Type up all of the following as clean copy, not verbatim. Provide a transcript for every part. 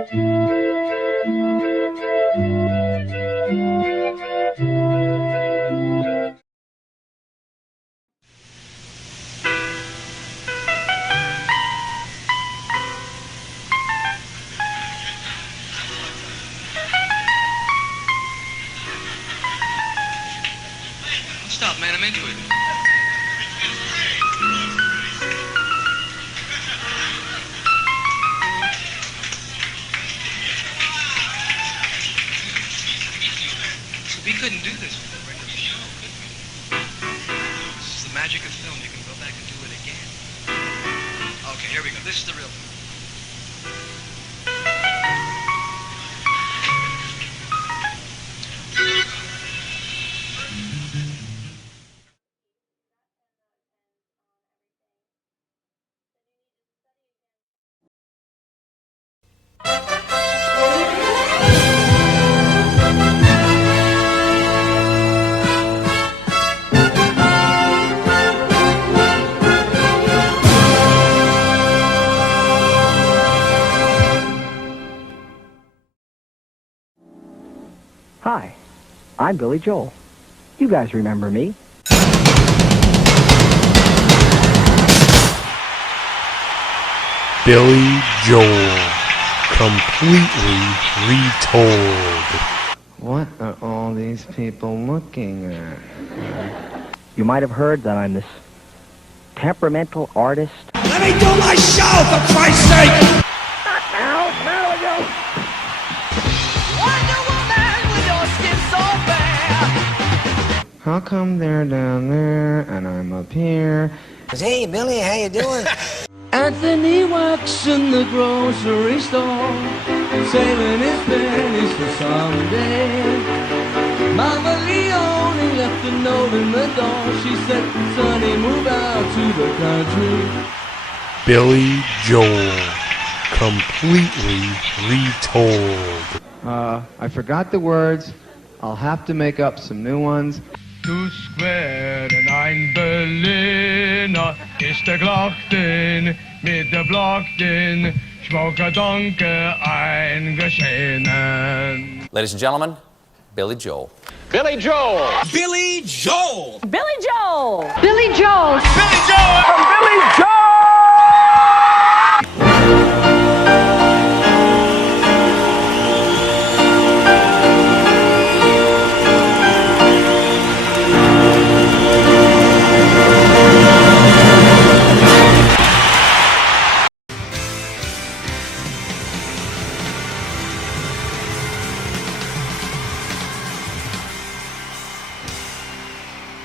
Stop, man, I'm into it. We couldn't do this with the regular show, could we? This is the magic of film. You can go back and do it again. Okay, here we go. This is the real thing. Hi, I'm Billy Joel. You guys remember me? Billy Joel, completely retold. What are all these people looking at? You might have heard that I'm this temperamental artist. Let me do my show, for Christ's sake! Not now, now we go. Wonder Woman with your skin so bare. How come they're down there and I'm up here? Hey, Billy, how you doing? Anthony works in the grocery store, saving his pennies for someday. Mama Leone left a note in the door. She said, Sonny, move out to the country. Billy Joel, completely retold. I forgot the words. I'll have to make up some new ones. Du squaren ein Berliner ist der Glocken mit der Blocken schmocker Donke eingeschenen. Ladies and gentlemen, Billy Joel. Billy Joel! Billy Joel! Billy Joel! Billy Joel! Billy Joel! From Billy Joel!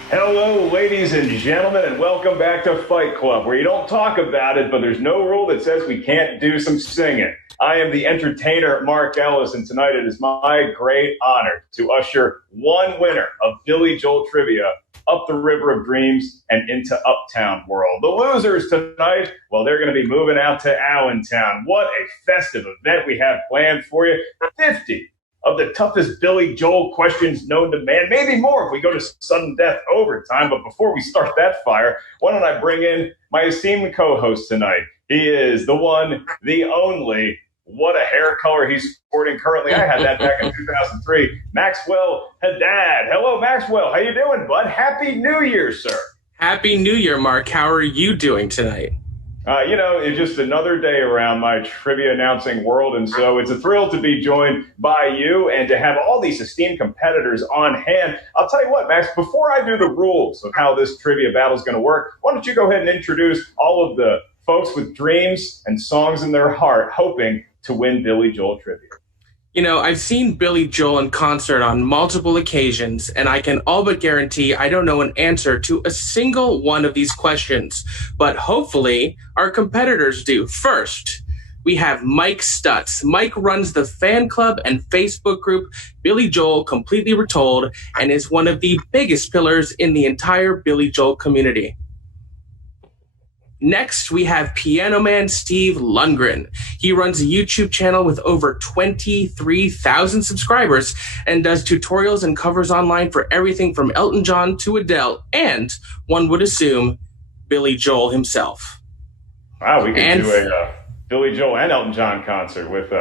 Hello, ladies and gentlemen, and welcome back to Fight Club, where you don't talk about it, but there's no rule that says we can't do some singing. I am the entertainer, Mark Ellis, and tonight it is my great honor to usher one winner of Billy Joel Trivia up the River of Dreams and into Uptown World. The losers tonight, well, they're going to be moving out to Allentown. What a festive event we have planned for you. 50 of the toughest Billy Joel questions known to man, maybe more if we go to sudden death overtime. But before we start that fire, why don't I bring in my esteemed co-host tonight? He is the one, the only, what a hair color he's sporting currently. I had that back in 2003. Maxwell Haddad. Hello, Maxwell. How you doing, bud? Happy New Year, sir. Happy New Year, Mark. How are you doing tonight? It's just another day around my trivia announcing world, and so it's a thrill to be joined by you and to have all these esteemed competitors on hand. I'll tell you what, Max, before I do the rules of how this trivia battle is going to work, why don't you go ahead and introduce all of the folks with dreams and songs in their heart hoping to win Billy Joel Trivia. You know, I've seen Billy Joel in concert on multiple occasions, and I can all but guarantee I don't know an answer to a single one of these questions. But hopefully, our competitors do. First, we have Mike Stutz. Mike runs the fan club and Facebook group Billy Joel Completely Retold and is one of the biggest pillars in the entire Billy Joel community. Next, we have Piano Man Steve Lundgren. He runs a YouTube channel with over 23,000 subscribers and does tutorials and covers online for everything from Elton John to Adele and, one would assume, Billy Joel himself. Wow, we could do a Billy Joel and Elton John concert with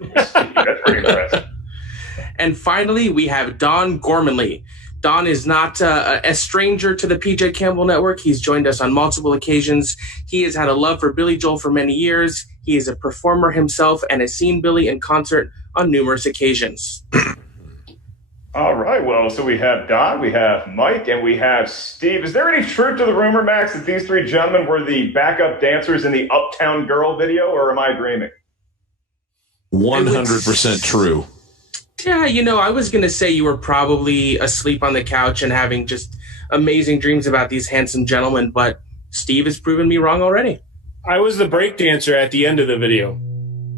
That's pretty impressive. And finally, we have Don Gormanley. Don is not a stranger to the PJ Campbell Network. He's joined us on multiple occasions. He has had a love for Billy Joel for many years. He is a performer himself and has seen Billy in concert on numerous occasions. All right, well, so we have Don, we have Mike, and we have Steve. Is there any truth to the rumor, Max, that these three gentlemen were the backup dancers in the Uptown Girl video, or am I dreaming? 100% true. Yeah, I was going to say you were probably asleep on the couch and having just amazing dreams about these handsome gentlemen, but Steve has proven me wrong already. I was the break dancer at the end of the video.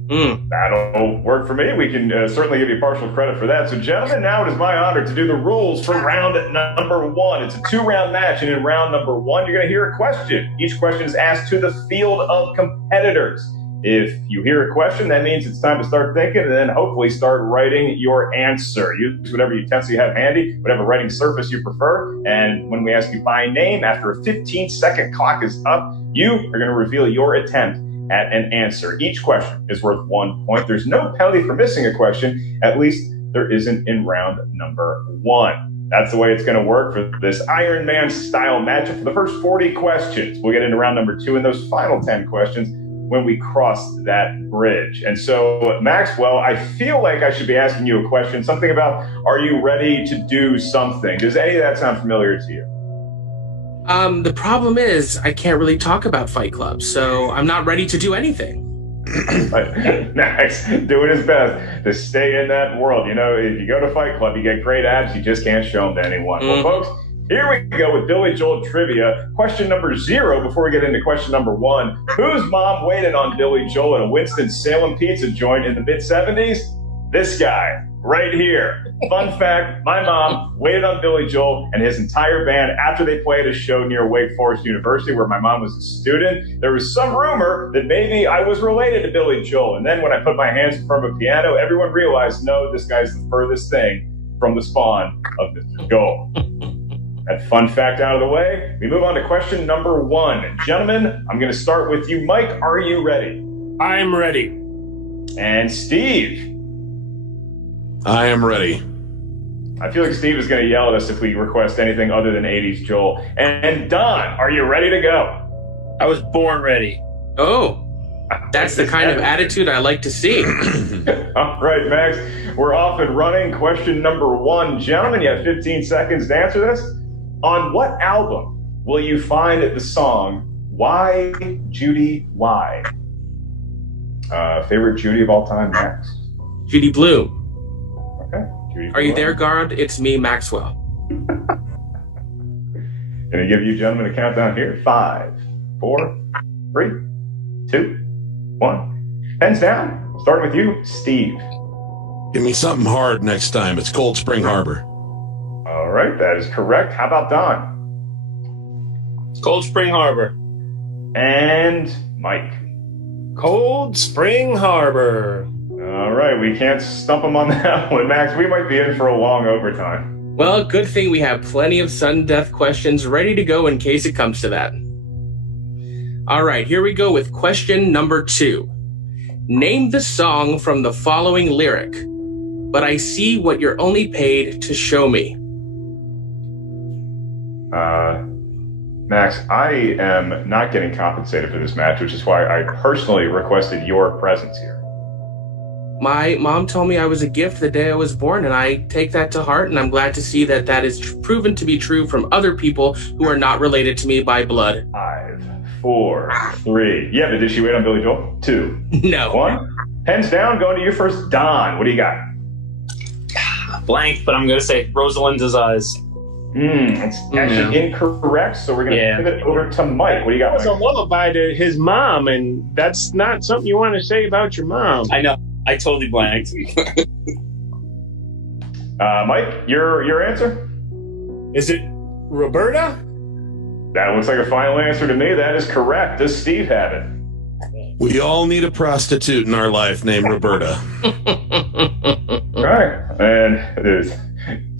That'll work for me. We can certainly give you partial credit for that. So, gentlemen, now it is my honor to do the rules for round number one. It's a 2-round match, and in round number one, you're going to hear a question. Each question is asked to the field of competitors. If you hear a question, that means it's time to start thinking and then hopefully start writing your answer. Use whatever utensil you have handy, whatever writing surface you prefer. And when we ask you by name, after a 15-second clock is up, you are going to reveal your attempt at an answer. Each question is worth 1 point. There's no penalty for missing a question. At least there isn't in round number one. That's the way it's going to work for this Iron Man style matchup for the first 40 questions. We'll get into round number two and those final 10 questions when we cross that bridge. And so, Maxwell, I feel like I should be asking you a question, something about, are you ready to do something? Does any of that sound familiar to you? The problem is I can't really talk about Fight Club, so I'm not ready to do anything. Max, doing his best to stay in that world. If you go to Fight Club, you get great abs, you just can't show them to anyone. Well, folks, here we go with Billy Joel trivia. Question number 0 before we get into question number 1. Whose mom waited on Billy Joel at a Winston-Salem pizza joint in the mid-70s? This guy, right here. Fun fact, my mom waited on Billy Joel and his entire band after they played a show near Wake Forest University where my mom was a student. There was some rumor that maybe I was related to Billy Joel. And then when I put my hands in front of a piano, everyone realized, no, this guy's the furthest thing from the spawn of Mr. Joel. That fun fact out of the way, we move on to question number 1. Gentlemen, I'm going to start with you. Mike, are you ready? I'm ready. And Steve? I am ready. I feel like Steve is going to yell at us if we request anything other than 80s Joel. And Don, are you ready to go? I was born ready. Oh, that's the kind of attitude I like to see. All right, Max, we're off and running. Question number 1. Gentlemen, you have 15 seconds to answer this. On what album will you find the song Why, Judy, Why? Favorite Judy of all time, Max? Judy Blue. Okay. Judy Are you there, guard? It's me, Maxwell. Gonna give you gentlemen a countdown here. 5, 4, 3, 2, 1. Pens down. Starting with you, Steve. Give me something hard next time. It's Cold Spring Harbor. All right, that is correct. How about Don? Cold Spring Harbor. And Mike. Cold Spring Harbor. All right, we can't stump him on that one, Max. We might be in for a long overtime. Well, good thing we have plenty of sudden death questions ready to go in case it comes to that. All right, here we go with question number 2. Name the song from the following lyric, but I see what you're only paid to show me. Max, I am not getting compensated for this match, which is why I personally requested your presence here. My mom told me I was a gift the day I was born, and I take that to heart, and I'm glad to see that that is proven to be true from other people who are not related to me by blood. 5, 4, 3. Yeah, but did she wait on Billy Joel? 2. No. 1. Pens down, going to you first. Don, what do you got? Blank, but I'm going to say Rosalinda's Eyes. It's actually incorrect, so we're going to pivot over to Mike. What do you got, That was Mike? a lullaby to his mom, and that's not something you want to say about your mom. I know. I totally blanked. Mike, your answer? Is it Roberta? That looks like a final answer to me. That is correct. Does Steve have it? We all need a prostitute in our life named Roberta. All right. And there's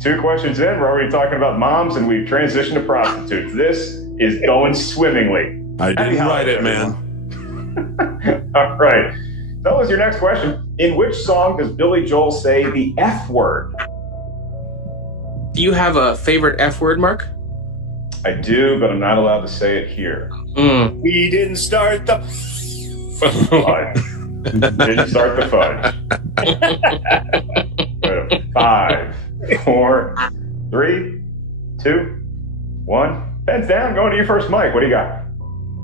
2 questions in. We're already talking about moms, and we've transitioned to prostitutes. This is going swimmingly. I didn't write it, man. All right. That was your next question. In which song does Billy Joel say the F word? Do you have a favorite F word, Mark? I do, but I'm not allowed to say it here. We didn't start the fudge. Didn't start the fudge. 5, 4, 3, 2, 1. Heads down. Going to you first, Mike. What do you got?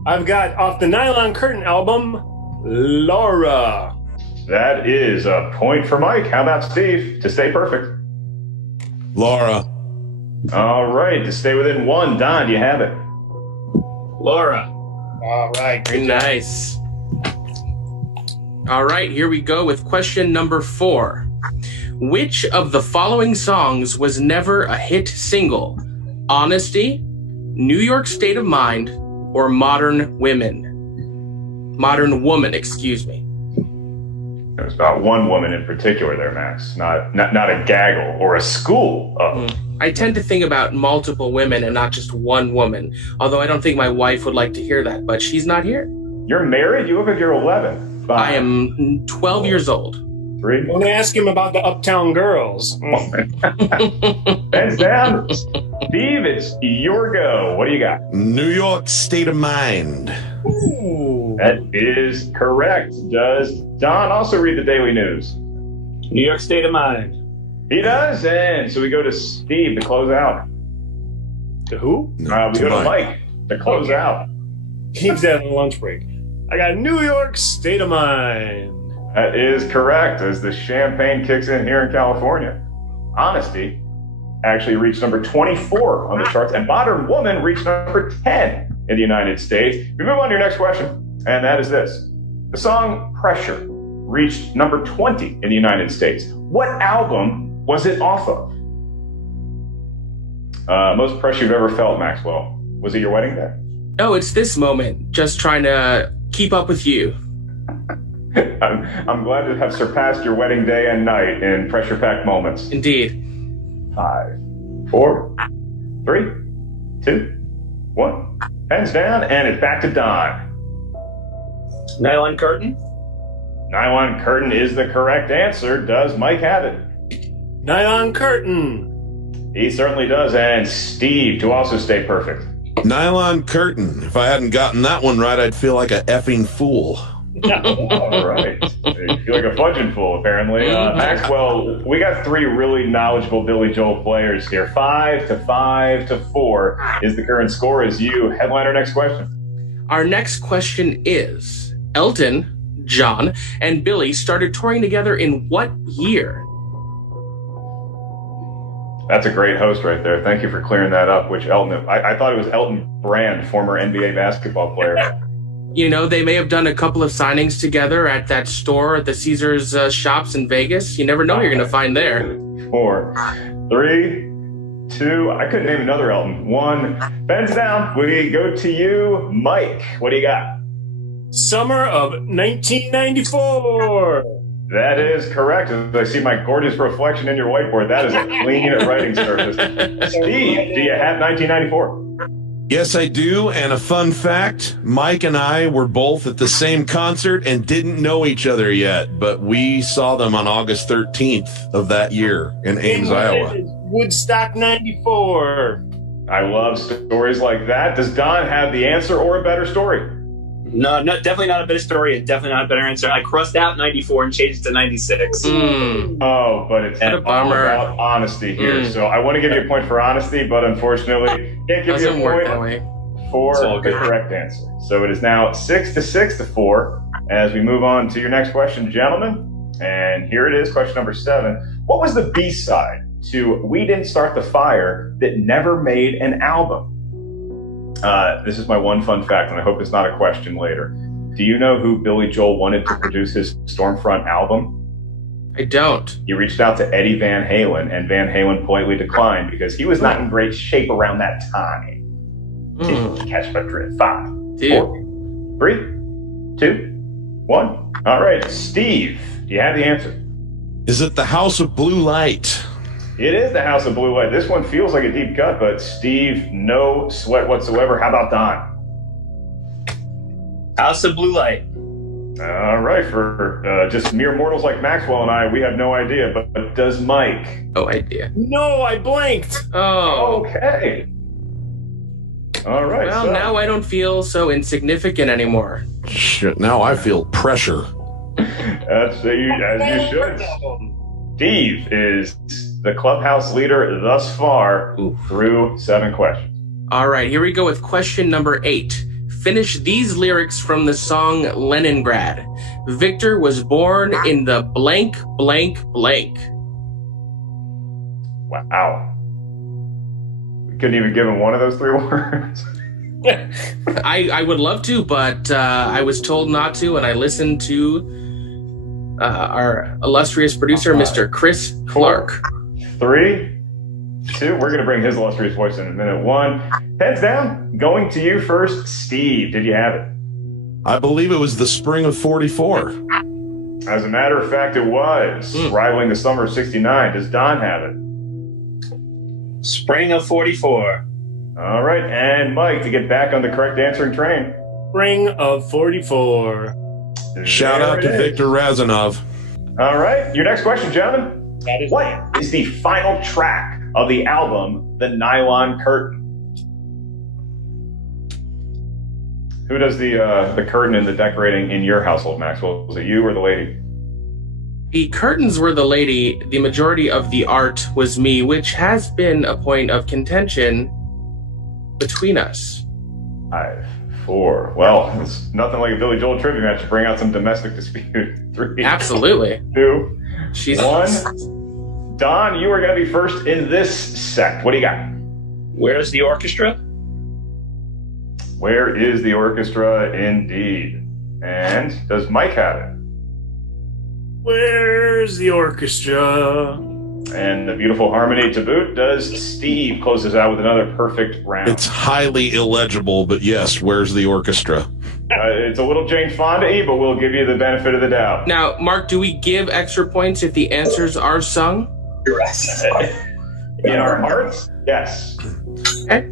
I've got off the Nylon Curtain album, Laura. That is a point for Mike. How about Steve? To stay perfect. Laura. All right. To stay within 1, Don, do you have it? Laura. All right. Very nice. All right, here we go with question number 4. Which of the following songs was never a hit single? Honesty, New York State of Mind, or Modern Woman, excuse me. It was about one woman in particular there, Max. Not a gaggle or a school of. I tend to think about multiple women and not just one woman, although I don't think my wife would like to hear that, but she's not here. You're married? You look like you're 11. 5. I am 12 years old. 3. Don't ask him about the Uptown Girls. Hands down. Steve, it's your go. What do you got? New York State of Mind. Ooh. That is correct. Does Don also read the Daily News? New York State of Mind. He does, and so we go to Steve to close out. To who? We go to Mike to close out. Keeps that on lunch break. I got New York State of Mind. That is correct, as the champagne kicks in here in California. Honesty actually reached number 24 on the charts, and Modern Woman reached number 10 in the United States. We move on to your next question, and that is this. The song Pressure reached number 20 in the United States. What album was it off of? Most pressure you've ever felt, Maxwell. Was it your wedding day? No, it's this moment. Just trying to keep up with you. I'm glad to have surpassed your wedding day and night in pressure-packed moments. Indeed. 5, 4, 3, 2, 1. Hands down, and it's back to Don. Nylon Curtain? Nylon Curtain is the correct answer. Does Mike have it? Nylon Curtain. He certainly does. And Steve, to also stay perfect. Nylon Curtain. If I hadn't gotten that one right, I'd feel like a effing fool. All right. You feel like a fudging fool, apparently. Maxwell, we got 3 really knowledgeable Billy Joel players here. 5 to 5 to 4 is the current score. As you headline our next question. Our next question is, Elton, John, and Billy started touring together in what year? That's a great host right there. Thank you for clearing that up. Which Elton? I thought it was Elton Brand, former NBA basketball player. You know, they may have done a couple of signings together at that store at the Caesars shops in Vegas. You never know what you're going to find there. 4, 3, 2. I couldn't name another Elton. 1. Pens down. We go to you, Mike. What do you got? Summer of 1994. That is correct. As I see my gorgeous reflection in your whiteboard, that is a clean writing surface. Steve, do you have 1994? Yes, I do. And a fun fact, Mike and I were both at the same concert and didn't know each other yet, but we saw them on August 13th of that year in Ames, Iowa. Woodstock 94. I love stories like that. Does Don have the answer or a better story? No, definitely not a better story and definitely not a better answer. I crossed out 94 and changed it to 96. Oh, but it's all about honesty here. So I want to give you a point for honesty, but unfortunately, can't give you a point for the correct answer. So it is now 6 to 4 as we move on to your next question, gentlemen. And here it is, question number 7. What was the B-side to We Didn't Start the Fire that never made an album? This is my one fun fact, and I hope it's not a question later. Do you know who Billy Joel wanted to produce his Stormfront album? I don't. He reached out to Eddie Van Halen, and Van Halen politely declined because he was not in great shape around that time. Catch my drift. 5, 4, 3, 2, 1. All right, Steve, do you have the answer? Is it the House of Blue Light? It is the House of Blue Light. This one feels like a deep cut, but Steve, no sweat whatsoever. How about Don? House of Blue Light. All right, for just mere mortals like Maxwell and I, we have no idea, but does Mike? No idea. No, I blanked. Oh. Okay. All right. Well, so now I don't feel so insignificant anymore. Shit, now I feel pressure. That's as you should. Steve is the clubhouse leader thus far through 7 questions. All right, here we go with question number 8. Finish these lyrics from the song Leningrad. Victor was born in the blank, blank, blank. Wow. We couldn't even give him one of those 3 words. I would love to, but I was told not to, and I listened to our illustrious producer, Mr. Chris Clark. 3, 2. We're going to bring his illustrious voice in a minute. 1. Heads down. Going to you first, Steve. Did you have it? I believe it was the spring of 44. As a matter of fact, it was. Rivaling the summer of 69. Does Don have it? Spring of 44. All right. And Mike, to get back on the correct answering train. Spring of 44. Shout out to Victor Razanov. All right. Your next question, gentlemen. What is the final track of the album, The Nylon Curtain? Who does the curtain and the decorating in your household, Maxwell? Was it you or the lady? The curtains were the lady. The majority of the art was me, which has been a point of contention between us. 5, 4. Well, it's nothing like a Billy Joel trivia match to bring out some domestic dispute. 3. Absolutely. 2. She's 1. Don, you are going to be first in this sect. What do you got? Where's the orchestra? Where is the orchestra, indeed? And does Mike have it? Where's the orchestra? And the beautiful harmony to boot. Does Steve close us out with another perfect round? It's highly illegible, but yes, where's the orchestra? It's a little Jane Fonda-y, but we'll give you the benefit of the doubt. Now, Mark, do we give extra points if the answers are sung? In our hearts, yes. Okay.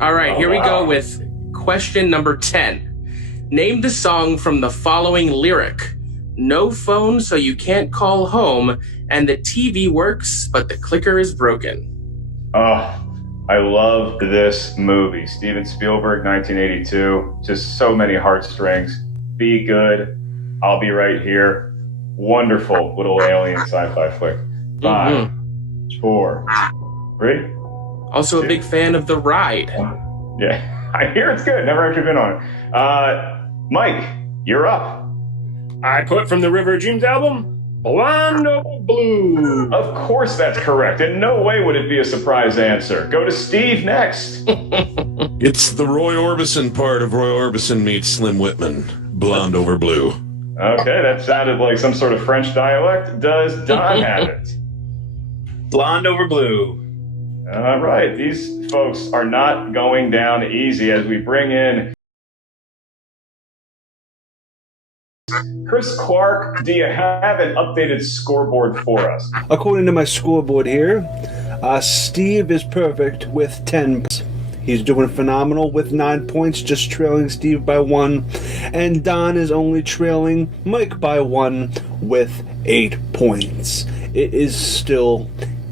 All right, here we go with question number 10. Name the song from the following lyric. No phone, so you can't call home, and the TV works, but the clicker is broken. Oh, I love this movie. Steven Spielberg, 1982. Just so many heartstrings. Be good. I'll be right here. Wonderful little alien sci-fi flick. 5, 4, 3. Also a big fan of The Ride. Yeah, I hear it's good. Never actually been on it. Mike, you're up. I put from the River Dreams album, Blonde Over Blue. Of course that's correct. In no way would it be a surprise answer. Go to Steve next. It's the Roy Orbison part of Roy Orbison meets Slim Whitman. Blonde Over Blue. Okay, that sounded like some sort of French dialect. Does Don have it? Blonde Over Blue. All right, these folks are not going down easy as we bring in Chris Clark. Do you have an updated scoreboard for us? According to my scoreboard here, Steve is perfect with 10 points. He's doing phenomenal with 9 points, just trailing Steve by 1. And Don is only trailing Mike by 1 with 8 points. It is still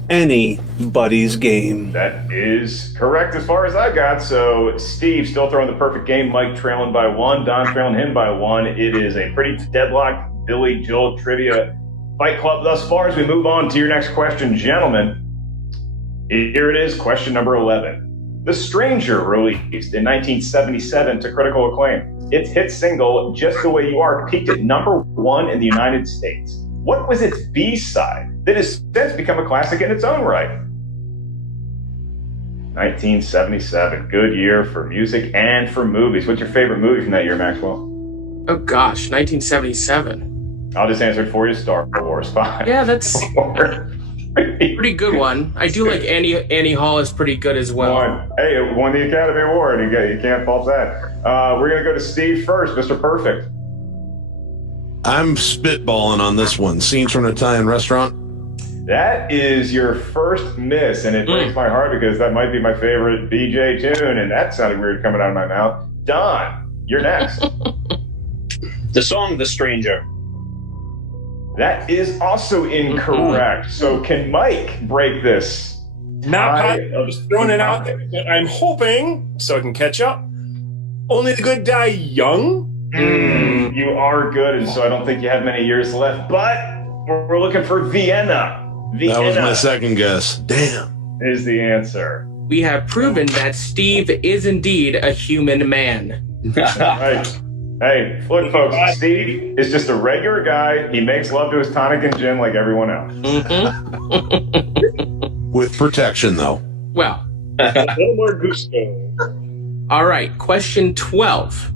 anybody's game. That is correct as far as I got. So Steve still throwing the perfect game. Mike trailing by 1. Don trailing him by 1. It is a pretty deadlocked Billy Joel trivia fight club thus far. As we move on to your next question, gentlemen, here it is, question number 11. The Stranger released in 1977 to critical acclaim. Its hit single, Just the Way You Are, peaked at number 1 in the United States. What was its B-side that has since become a classic in its own right? 1977, good year for music and for movies. What's your favorite movie from that year, Maxwell? Oh gosh, 1977. I'll just answer it for you, Star Wars 5. Yeah, that's pretty good one. I do like Annie Hall is pretty good as well. Hey, it won the Academy Award. You can't fault that. We're going to go to Steve first, Mr. Perfect. I'm spitballing on this one. Scenes from an Italian restaurant. That is your first miss, and it breaks my heart because that might be my favorite BJ tune, and that sounded weird coming out of my mouth. Don, you're next. The song "The Stranger." That is also incorrect. So can Mike break this? Not I'm just throwing it out there, but I'm hoping so I can catch up. Only the good die young. You are good, and so I don't think you have many years left. But we're looking for Vienna. That was my second guess. Damn. Is the answer. We have proven that Steve is indeed a human man. Right. Hey, look, folks, Steve is just a regular guy. He makes love to his tonic and gin like everyone else. With protection, though. Well. A little more gusto. All right, question 12.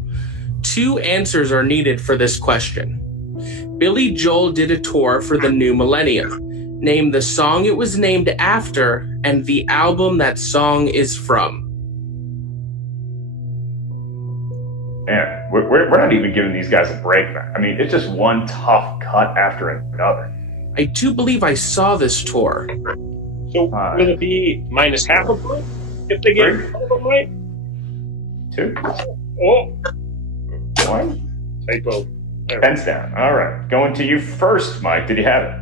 2 answers are needed for this question. Billy Joel did a tour for the new millennium. Name the song it was named after and the album that song is from. Man, we're not even giving these guys a break, man. I mean, it's just one tough cut after another. I do believe I saw this tour. So will it be minus half a point if they get all of them right? 2. Oh. 1. Typo. Pens down. All right. Going to you first, Mike. Did you have it?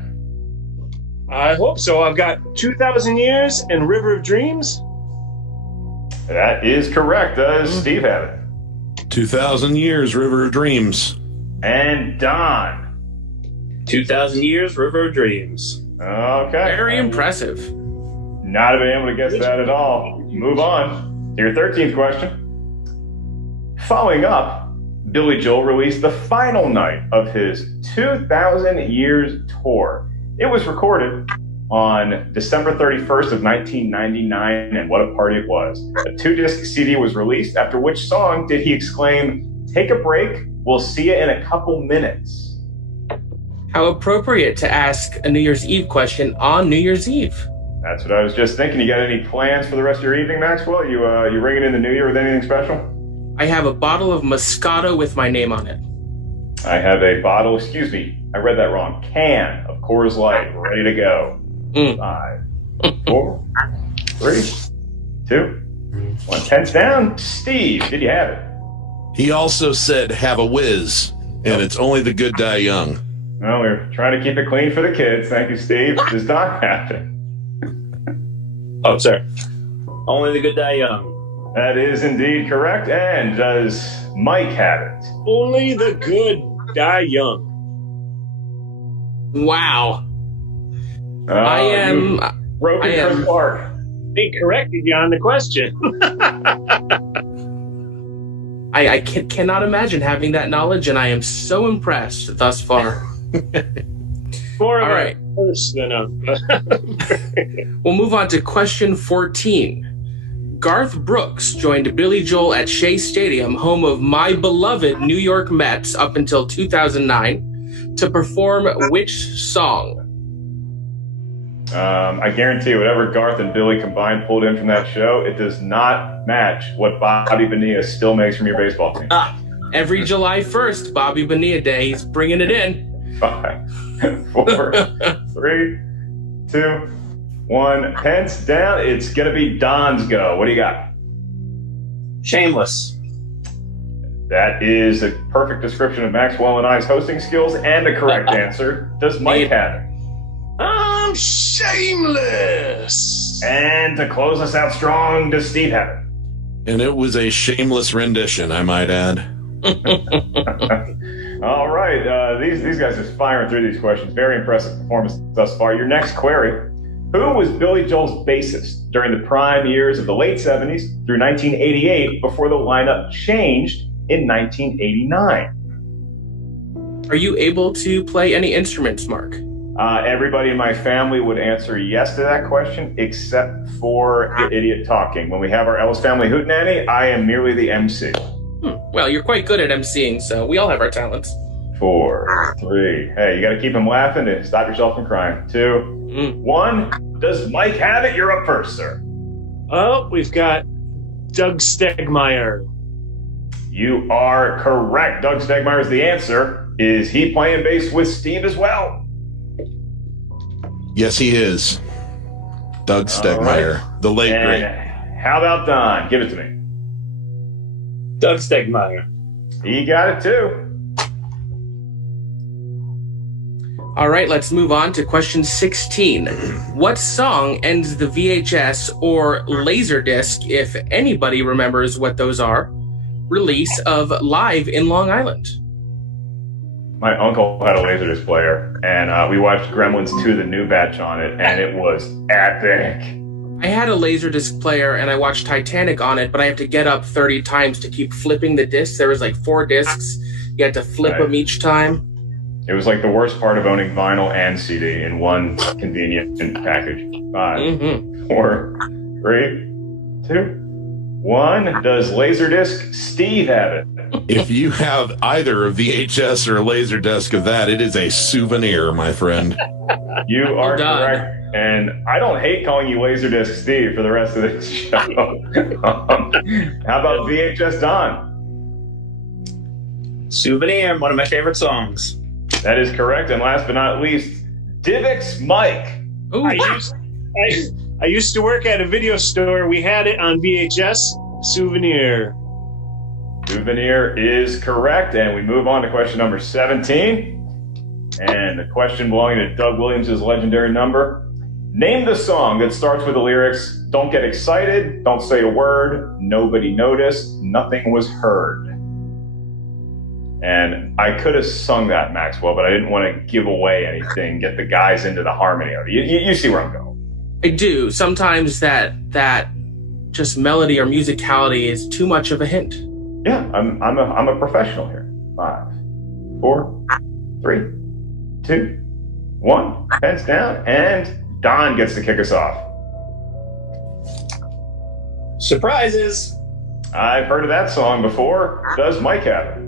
I hope so. I've got 2,000 Years and River of Dreams. That is correct. Does Steve have it? 2,000 Years, River of Dreams. And Don. 2,000 Years, River of Dreams. Okay. Very impressive. Not have been able to guess that at all. Move on to your 13th question. Following up, Billy Joel released the final night of his 2,000 Years tour. It was recorded on December 31st of 1999, and what a party it was. A 2-disc CD was released, after which song did he exclaim, "Take a break, we'll see you in a couple minutes"? How appropriate to ask a New Year's Eve question on New Year's Eve. That's what I was just thinking. You got any plans for the rest of your evening, Maxwell? You ringing in the new year with anything special? I have a bottle of Moscato with my name on it. I have a bottle, excuse me, I read that wrong, can of Coors Light, ready to go. 5, 4, 3, 2, 1. Pens down. Steve, did you have it? He also said, "Have a whiz," and it's only the good die young. Well, we're trying to keep it clean for the kids. Thank you, Steve. Does Don have it? Oh, sir. Only the good die young. That is indeed correct. And does Mike have it? Only the good die young. Wow. I am. Broken Chris Clark. They corrected you on the question. I cannot imagine having that knowledge, and I am so impressed thus far. More All of right. a curse than a... We'll move on to question 14. Garth Brooks joined Billy Joel at Shea Stadium, home of my beloved New York Mets up until 2009, to perform which song? I guarantee you, whatever Garth and Billy combined pulled in from that show, it does not match what Bobby Bonilla still makes from your baseball team. Every July 1st, Bobby Bonilla Day, he's bringing it in. 5, 4, 3, 2, 1. Pens down. It's going to be Don's go. What do you got? Shameless. That is a perfect description of Maxwell and I's hosting skills and a correct answer. Does Mike have it? I'm shameless. And to close us out strong, does Steve have it? And it was a shameless rendition, I might add. All right. These guys are firing through these questions. Very impressive performance thus far. Your next query. Who was Billy Joel's bassist during the prime years of the late 70s through 1988 before the lineup changed in 1989? Are you able to play any instruments, Mark? Everybody in my family would answer yes to that question, except for the idiot talking. When we have our Ellis Family Hootenanny, I am merely the MC. Well, you're quite good at emceeing, so we all have our talents. 4, 3. Hey, you got to keep them laughing and stop yourself from crying. 2, 1. Does Mike have it? You're up first, sir. Oh, we've got Doug Stegmeyer. You are correct. Doug Stegmeyer is the answer. Is he playing bass with Steve as well? Yes, he is. Doug Stegmeyer, the late great. How about Don? Give it to me. Doug Stegmeyer. He got it too. All right, let's move on to question 16. What song ends the VHS or Laserdisc, if anybody remembers what those are, release of Live in Long Island? My uncle had a Laserdisc player, and we watched Gremlins 2, the new batch on it, and it was epic. I had a Laserdisc player, and I watched Titanic on it, but I have to get up 30 times to keep flipping the discs. There was like 4 discs. You had to flip them each time. It was like the worst part of owning vinyl and CD in one convenient package. 5, 4, 3, 2, 1. Does Laserdisc Steve have it? If you have either a VHS or a Laserdisc of that, it is a souvenir, my friend. You are correct. And I don't hate calling you Laserdisc Steve for the rest of this show. How about VHS Don? Souvenir, one of my favorite songs. That is correct. And last but not least, Divx Mike. I used to work at a video store. We had it on VHS. Souvenir. Souvenir is correct. And we move on to question number 17. And the question belonging to Doug Williams' legendary number. Name the song that starts with the lyrics, "Don't get excited, don't say a word, nobody noticed, nothing was heard." And I could have sung that, Maxwell, but I didn't want to give away anything, get the guys into the harmony of it. You see where I'm going. I do. Sometimes that just melody or musicality is too much of a hint. Yeah, I'm a professional here. 5, 4, 3, 2, 1. Heads down, and Don gets to kick us off. Surprises. I've heard of that song before. Does Mike have it?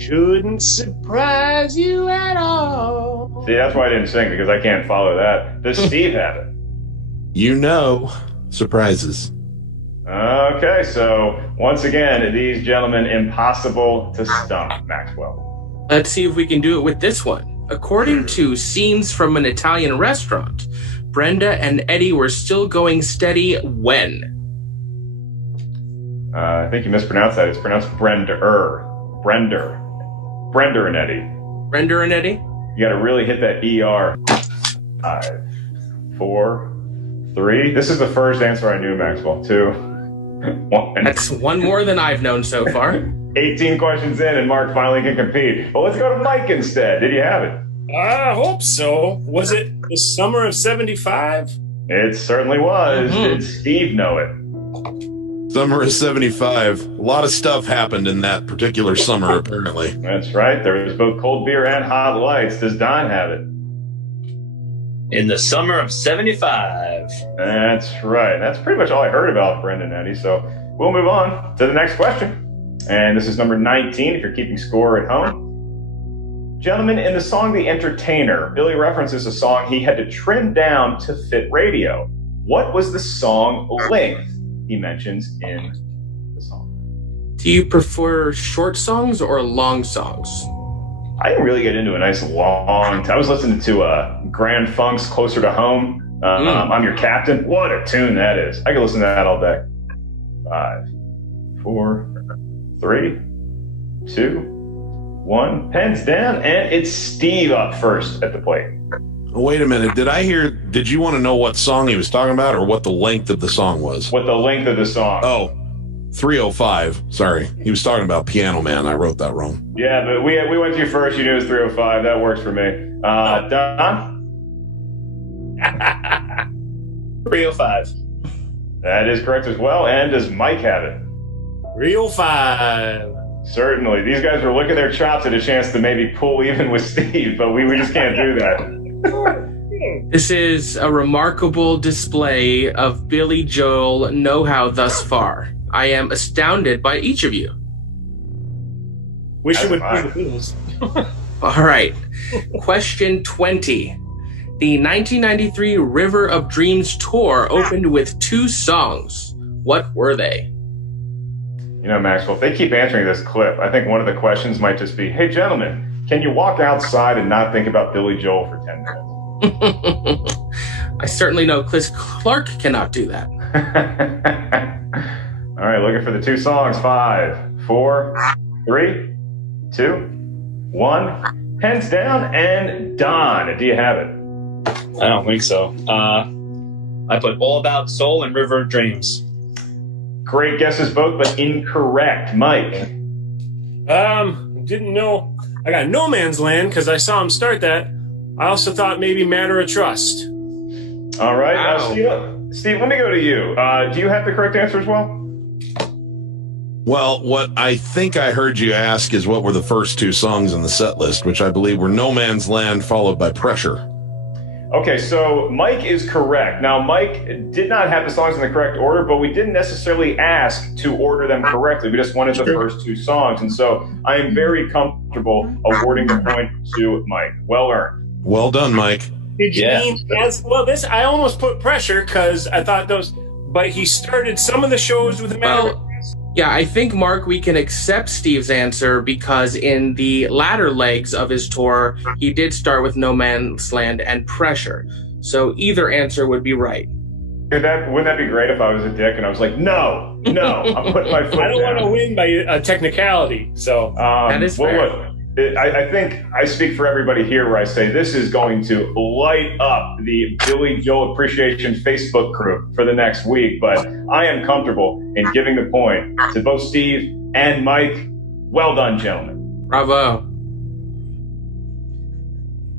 Shouldn't surprise you at all. See, that's why I didn't sing, because I can't follow that. Does Steve have it? You know, surprises. Okay, so once again, these gentlemen, impossible to stump, Maxwell. Let's see if we can do it with this one. According to Scenes from an Italian Restaurant, Brenda and Eddie were still going steady when? I think you mispronounced that. It's pronounced Brender. Brender and Eddie. Brenda and Eddie? You got to really hit that ER. 5, 4, 3. This is the first answer I knew, Maxwell. 2, 1. That's one more than I've known so far. 18 questions in, and Mark finally can compete. Well, let's go to Mike instead. Did you have it? I hope so. Was it the summer of 75? It certainly was. Did Steve know it? Summer of 75. A lot of stuff happened in that particular summer, apparently. That's right. There was both cold beer and hot lights. Does Don have it? In the summer of 75. That's right. That's pretty much all I heard about Brendan and Eddie. So we'll move on to the next question. And this is number 19, if you're keeping score at home. Gentlemen, in the song The Entertainer, Billy references a song he had to trim down to fit radio. What was the song length he mentions in the song? Do you prefer short songs or long songs? I didn't really get into a nice long... I was listening to Grand Funk's Closer to Home. I'm Your Captain. What a tune that is. I could listen to that all day. 5, 4, 3, 2, 1. Pens down, and it's Steve up first at the plate. Wait a minute. Did you want to know what song he was talking about, or what the length of the song was? What the length of the song. Oh, 305. Sorry. He was talking about Piano Man. I wrote that wrong. Yeah, but we went to you first. You knew it was 305. That works for me. Don? 305. That is correct as well. And does Mike have it? 305. Certainly. These guys were licking their chops at a chance to maybe pull even with Steve, but we just can't do that. This is a remarkable display of Billy Joel know-how thus far. I am astounded by each of you. Wish you would pay the bills. All right. Question 20. The 1993 River of Dreams tour opened with 2 songs. What were they? You know, Maxwell, if they keep answering this clip, I think one of the questions might just be, hey, gentlemen, can you walk outside and not think about Billy Joel for 10 minutes? I certainly know Chris Clark cannot do that. All right, looking for the 2 songs. 5, 4, 3, 2, 1. Pens down, and Don, do you have it? I don't think so. I put All About Soul and River of Dreams. Great guesses both, but incorrect. Mike? Didn't know. I got No Man's Land because I saw him start that. I also thought maybe Matter of Trust. All right. Steve, let me go to you. Do you have the correct answer as well? Well, what I think I heard you ask is what were the first two songs in the set list, which I believe were No Man's Land followed by Pressure. Okay, so Mike is correct. Now, Mike did not have the songs in the correct order, but we didn't necessarily ask to order them correctly. We just wanted the first two songs. And so I am very comfortable awarding the point to Mike. Well earned. Well done, Mike. Did you mean as well? This I almost put Pressure because I thought those, but he started some of the shows with Matter. Yeah, I think, Mark, we can accept Steve's answer because in the latter legs of his tour, he did start with No Man's Land and Pressure. So either answer would be right. Wouldn't that be great if I was a dick and I was like, no, I'm putting my foot down. I don't want to win by a technicality. So that is fair. Look, I think I speak for everybody here where I say this is going to light up the Billy Joel Appreciation Facebook group for the next week, but I am comfortable in giving the point to both Steve and Mike. Well done, gentlemen. Bravo.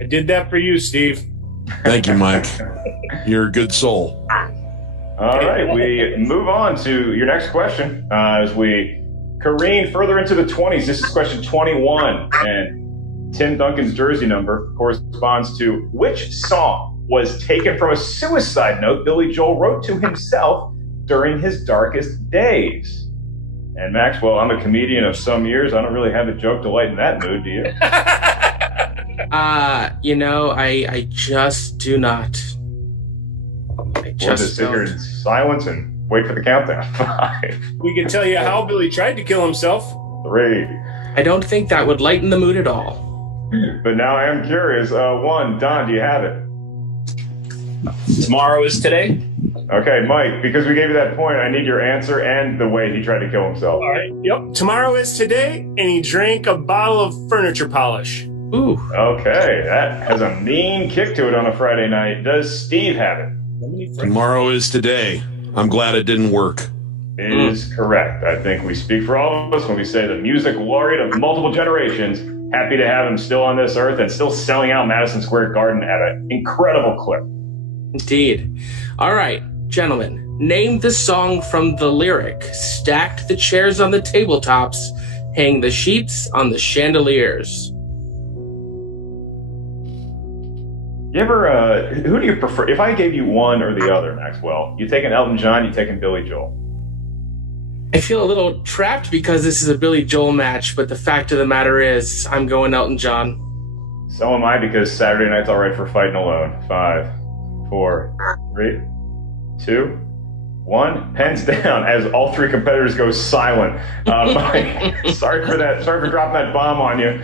I did that for you, Steve. Thank you, Mike. You're a good soul. All right, we move on to your next question as we careen further into the 20s. This is question 21, and Tim Duncan's jersey number corresponds to which song was taken from a suicide note Billy Joel wrote to himself during his darkest days. And Maxwell, I'm a comedian of some years. I don't really have a joke to lighten that mood, do you? I just do not. We'll just sit here in silence and wait for the countdown. 5. We can tell you how Billy tried to kill himself. 3. I don't think that would lighten the mood at all. But now I am curious. 1, Don, do you have it? Tomorrow is Today. Okay, Mike, because we gave you that point, I need your answer and the way he tried to kill himself. All right. Yep. Tomorrow is Today, and he drank a bottle of furniture polish. Ooh. Okay, that has a mean kick to it on a Friday night. Does Steve have it? Tomorrow is Today. I'm glad it didn't work. It is correct. I think we speak for all of us when we say the music laureate of multiple generations. Happy to have him still on this earth and still selling out Madison Square Garden at an incredible clip. Indeed. All right, gentlemen, name the song from the lyric, stacked the chairs on the tabletops, hang the sheets on the chandeliers. You ever, who do you prefer? If I gave you one or the other, Maxwell, you taking Elton John, you taking Billy Joel? I feel a little trapped because this is a Billy Joel match, but the fact of the matter is I'm going Elton John. So am I, because Saturday night's all right for fighting alone. 5, 4, 3, 2, 1. Pens down as all three competitors go silent. Mike, sorry for that. Sorry for dropping that bomb on you.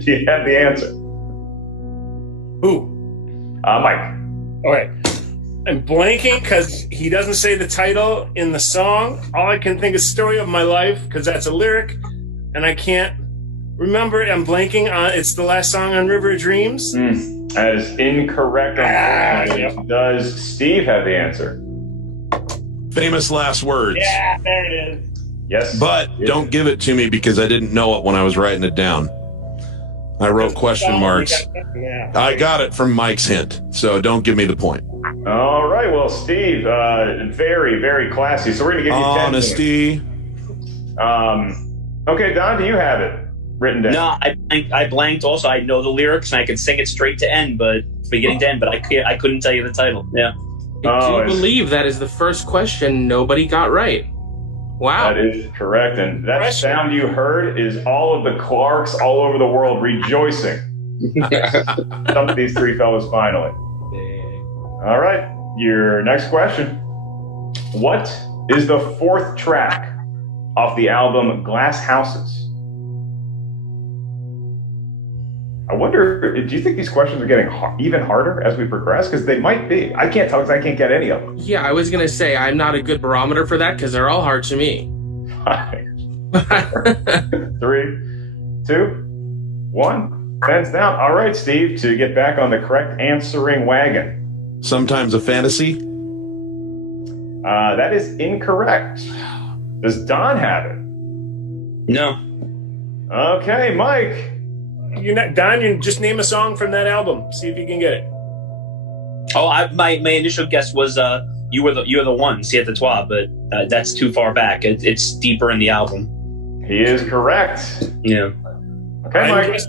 Do you have the answer? Who? Mike. Okay. I'm blanking because he doesn't say the title in the song. All I can think is Story of My Life because that's a lyric, and I can't remember. I'm blanking on. It's the last song on River of Dreams. That is incorrect. Yep. Does Steve have the answer? Famous Last Words. Yeah, there it is. Yes. But don't give it to me because I didn't know it when I was writing it down. I wrote question marks. Yeah. I got it from Mike's hint, so don't give me the point. All right. Well, Steve, very, very classy. So we're going to give you 10 Honesty. Okay, Don, do you have it written down? No, I blanked. Also, I know the lyrics and I could sing it straight to end, but beginning to end. But I couldn't tell you the title. Yeah. I do believe that is the first question nobody got right. Wow. That is correct. And that sound you heard is all of the Clarks all over the world rejoicing. Stumped these three fellas finally. All right. Your next question. What is the 4th track off the album Glass Houses? I wonder, do you think these questions are getting even harder as we progress? Because they might be. I can't tell because I can't get any of them. Yeah, I was going to say, I'm not a good barometer for that because they're all hard to me. 5, 4, 3, 2, 1. Pens down. All right, Steve, to get back on the correct answering wagon. Sometimes a fantasy? That is incorrect. Does Don have it? No. Okay, Mike. Don, you just name a song from that album. See if you can get it. Oh, my initial guess was you were the one, Siete Trois, but that's too far back. It's deeper in the album. He is correct. Yeah. Okay, Mike.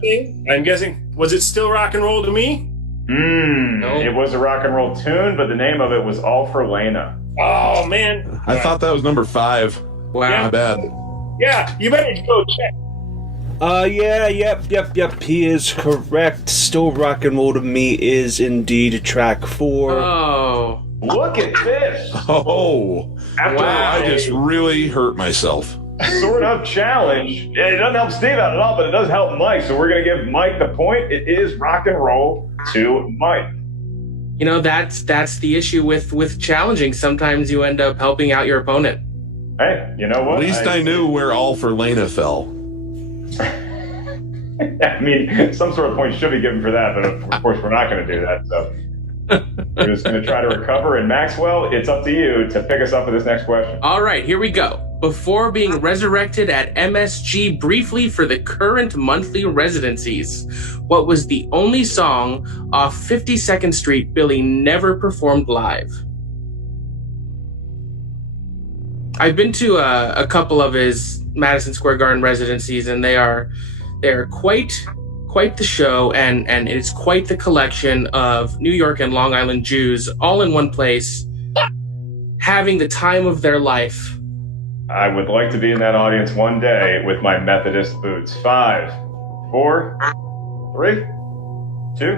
I'm guessing. Was it Still Rock and Roll to Me? No. It was a rock and roll tune, but the name of it was All for Lena. Oh, man. I thought that was number 5. Wow. My bad. Yeah, you better go check. Yep. He is correct. Still Rock and Roll to Me is indeed track 4. Oh. Look at this. Oh. After I just really hurt myself. Sort of challenge. It doesn't help Steve out at all, but it does help Mike. So we're going to give Mike the point. It is rock and roll to Mike. You know, that's the issue with challenging. Sometimes you end up helping out your opponent. Hey, you know what? At least I knew where All for Lena fell. I mean, some sort of point should be given for that, but of course we're not going to do that. So we're just going to try to recover. And Maxwell, it's up to you to pick us up with this next question. All right, here we go. Before being resurrected at MSG briefly for the current monthly residencies, what was the only song off 52nd Street Billy never performed live? I've been to a couple of his Madison Square Garden residencies, and they are quite the show, and it's quite the collection of New York and Long Island Jews all in one place, having the time of their life. I would like to be in that audience one day with my Methodist boots. 5, 4, 3, 2,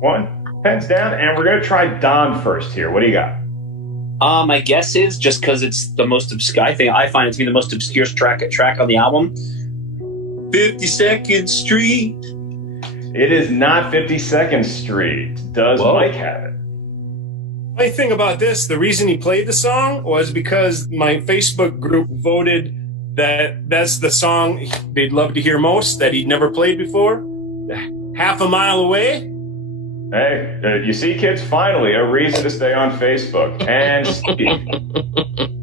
1. Pens down, and we're going to try Don first here. What do you got? My guess is, just because it's the most obscure, I find it to be the most obscure track on the album, 52nd Street. It is not 52nd Street. Does Mike have it? My thing about this, the reason he played the song was because my Facebook group voted that that's the song they'd love to hear most, that he'd never played before. Half a Mile Away. Hey, you see, kids, finally a reason to stay on Facebook. And Steve.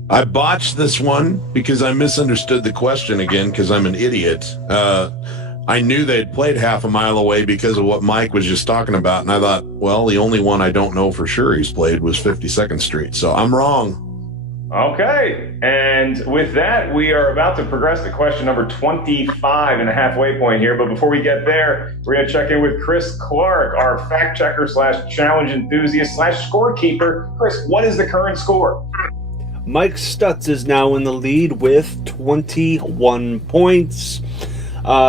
I botched this one because I misunderstood the question again because I'm an idiot. I knew they'd played Half a Mile Away because of what Mike was just talking about, and I thought, well, the only one I don't know for sure he's played was 52nd Street, so I'm wrong. Okay, and with that, we are about to progress to question number 25 and a halfway point here, but before we get there, we're going to check in with Chris Clark, our fact checker / challenge enthusiast / scorekeeper. Chris, what is the current score? Mike Stutz is now in the lead with 21 points.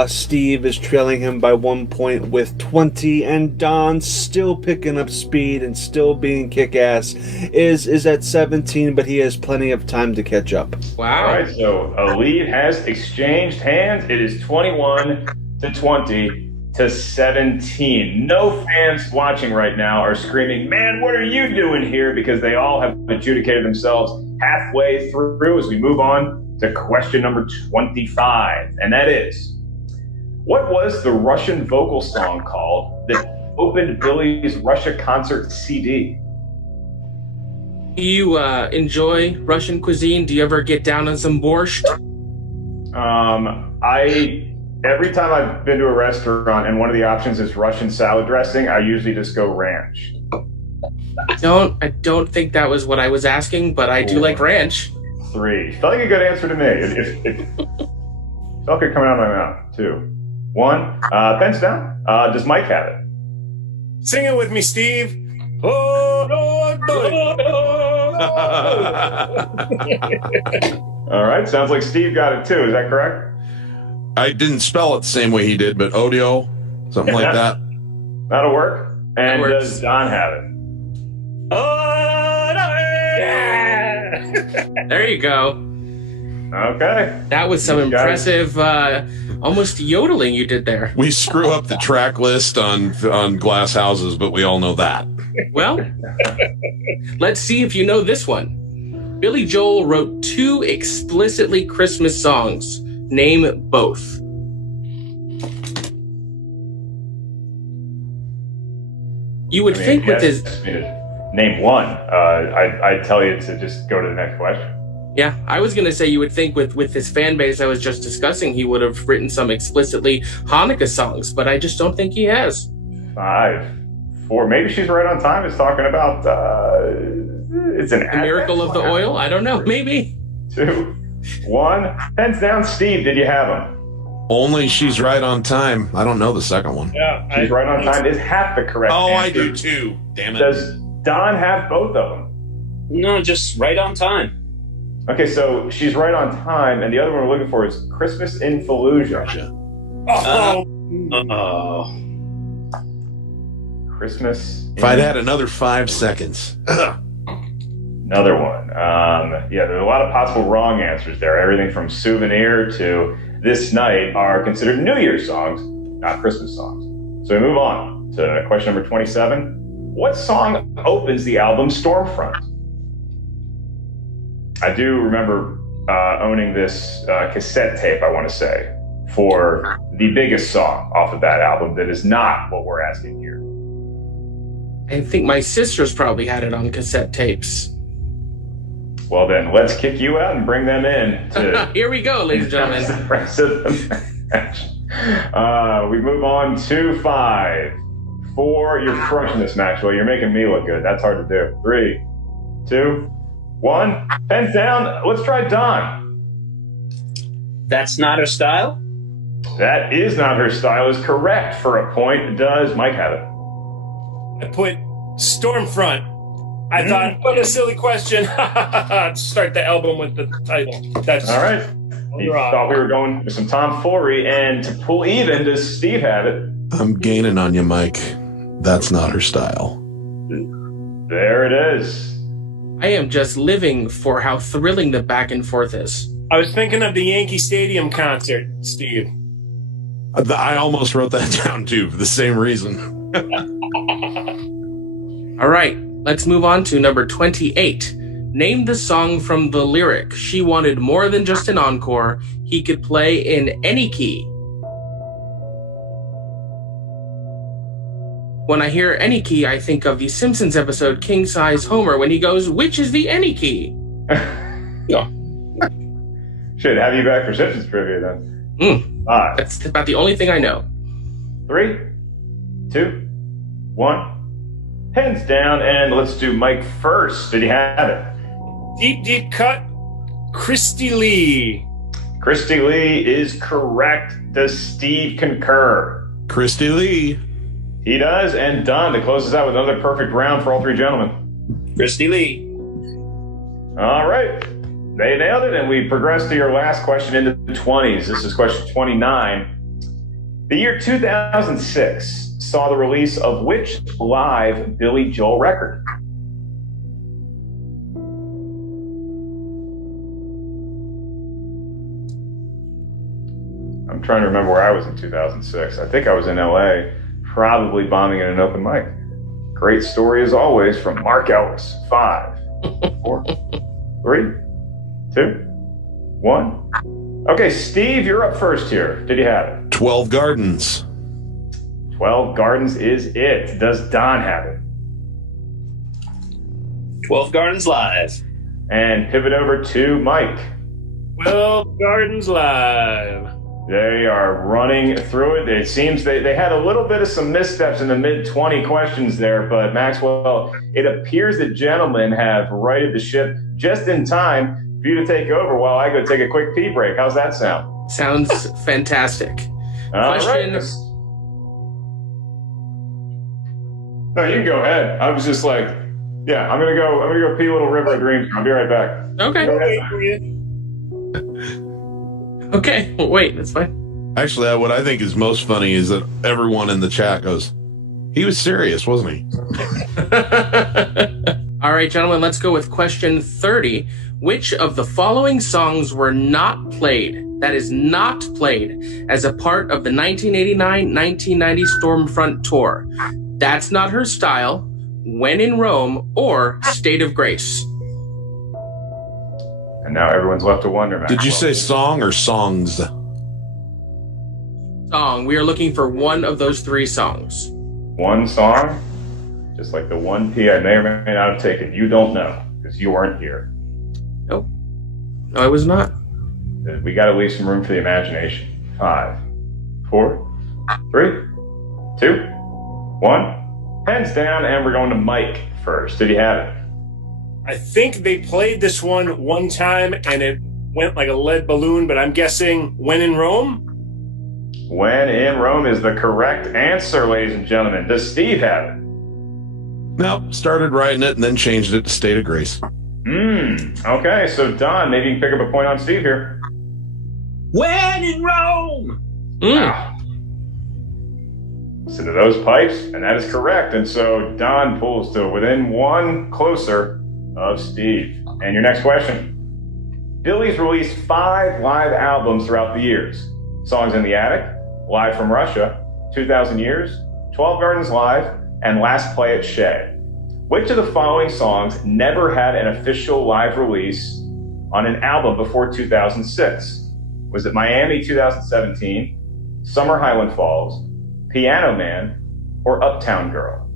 Steve is trailing him by 1 point with 20, and Don, still picking up speed and still being kick-ass, is at 17, but he has plenty of time to catch up. Wow. All right, so a lead has exchanged hands. It is 21 to 20 to 17. No fans watching right now are screaming, "Man, what are you doing here?" because they all have adjudicated themselves halfway through as we move on to question number 25, and that is, what was the Russian vocal song called that opened Billy's Russia concert CD? Do you enjoy Russian cuisine? Do you ever get down on some borscht? Every time I've been to a restaurant and one of the options is Russian salad dressing, I usually just go ranch. I don't think that was what I was asking, but I do like ranch. 3. Felt like a good answer to me. It felt good coming out of my mouth. 2, 1. Pens down. Does Mike have it? Sing it with me, Steve. Oh, no, no. All right. Sounds like Steve got it too. Is that correct? I didn't spell it the same way he did, but Odio, something like that. That'll work. And does Don have it? Oh, no. Yeah. There you go. Okay. That was some impressive, almost yodeling you did there. We screw up the track list on Glass Houses, but we all know that. Well, let's see if you know this one. Billy Joel wrote 2 explicitly Christmas songs. Name both. You would think with his... Name one. I'd tell you to just go to the next question. Yeah, I was going to say you would think with his fan base I was just discussing, he would have written some explicitly Hanukkah songs, but I just don't think he has. 5, 4, maybe She's Right on Time is talking about, it's an... The miracle of the oil? I don't know, maybe. 2, 1, pens down. Steve, did you have them? Only She's Right on Time. I don't know the second one. Yeah, She's Right on Time is half the correct answer. I do too. Damn it. Does Don have both of them? No, just Right on Time. Okay, so She's Right on Time, and the other one we're looking for is Christmas in Fallujah. Christmas. If I'd had another 5 seconds. Another one. Yeah, there's a lot of possible wrong answers there. Everything from Souvenir to This Night are considered New Year's songs, not Christmas songs. So we move on to question number 27. What song opens the album Stormfront? I do remember owning this cassette tape, I want to say, for the biggest song off of that album that is not what we're asking here. I think my sisters probably had it on cassette tapes. Well, then, let's kick you out and bring them in. Here we go, ladies and gentlemen. The rest of the match. We move on to 5, 4. You're crushing this, Maxwell. You're making me look good. That's hard to do. 3, 2, 1. Pens down. Let's try Don. That's Not Her Style? That is Not Her Style is correct for a point. Does Mike have it? I put Stormfront. I thought, what a silly question. Start the album with the title. That's all right. You thought we were going with some tomfoolery, and to pull even, does Steve have it? I'm gaining on you, Mike. That's Not Her Style. There it is. I am just living for how thrilling the back and forth is. I was thinking of the Yankee Stadium concert, Steve. I almost wrote that down, too, for the same reason. All right, let's move on to number 28. Name the song from the lyric. She wanted more than just an encore. He could play in any key. When I hear any key, I think of the Simpsons episode King Size Homer when he goes, which is the any key? Yeah. Should have you back for Simpsons trivia then. 5. That's about the only thing I know. 3, 2, 1. Pens down, and let's do Mike first. Did he have it? Deep, deep cut. Christy Lee. Christy Lee is correct. Does Steve concur? Christy Lee. He does, and Don to close us out with another perfect round for all three gentlemen. Christy Lee. All right. They nailed it, and we progress to your last question in the 20s. This is question 29. The year 2006 saw the release of which live Billy Joel record? I'm trying to remember where I was in 2006. I think I was in LA, probably bombing at an open mic. Great story as always from Mark Ellis. 5, 4, 3, 2, 1. Okay, Steve, you're up first here. Did you have it? 12 Gardens. 12 Gardens is it. Does Don have it? 12 Gardens Live. And pivot over to Mike. 12 Gardens Live. They are running through it. It seems they had a little bit of some missteps in the mid-20 questions there, but Maxwell, it appears that gentlemen have righted the ship just in time for you to take over while I go take a quick pee break. How's that sound? Sounds fantastic. Question. Right. No, you can go ahead. I was just like, yeah, I'm gonna go pee a little river of dreams. I'll be right back. Okay. Okay, well, wait, that's fine. Actually, what I think is most funny is that everyone in the chat goes, he was serious, wasn't he? All right, gentlemen, let's go with question 30. Which of the following songs were not played, that is not played, as a part of the 1989-1990 Stormfront tour? That's Not Her Style, When in Rome, or State of Grace. And now everyone's left to wonder, Maxwell. Did you say song or songs? Song. We are looking for one of those three songs. One song? Just like the 1P I may or may not have taken. You don't know, because you weren't here. Nope. No, I was not. We got to leave some room for the imagination. 5, 4, 3, 2, 1. Pens down, and we're going to Mike first. Did you have it? I think they played this one time, and it went like a lead balloon, but I'm guessing When in Rome? When in Rome is the correct answer, ladies and gentlemen. Does Steve have it? Nope, started writing it and then changed it to State of Grace. Okay, so Don, maybe you can pick up a point on Steve here. When in Rome! Listen to those pipes, and that is correct. And so Don pulls to within one closer of Steve. And your next question. Billy's released 5 live albums throughout the years. Songs in the Attic, Live from Russia, 2000 Years, 12 Gardens Live, and Last Play at Shea. Which of the following songs never had an official live release on an album before 2006? Was it Miami 2017, Summer Highland Falls, Piano Man, or Uptown Girl?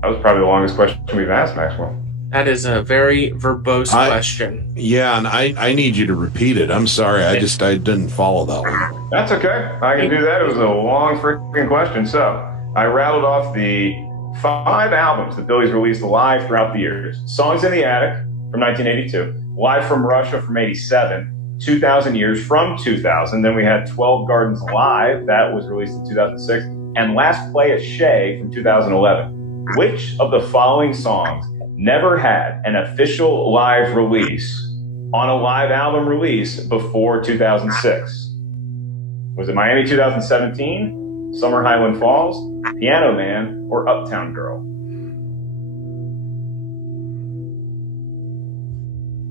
That was probably the longest question we've asked, Maxwell. That is a very verbose question. Yeah, and I need you to repeat it. I'm sorry. I didn't follow that one. That's okay. I can do that. It was a long freaking question. So I rattled off the 5 albums that Billy's released live throughout the years. Songs in the Attic from 1982, Live from Russia from 87, 2000 Years from 2000. Then we had 12 Gardens Live. That was released in 2006. And Last Play at Shea from 2011. Which of the following songs never had an official live release on a live album release before 2006? Was it Miami 2017, Summer Highland Falls, Piano Man, or Uptown Girl?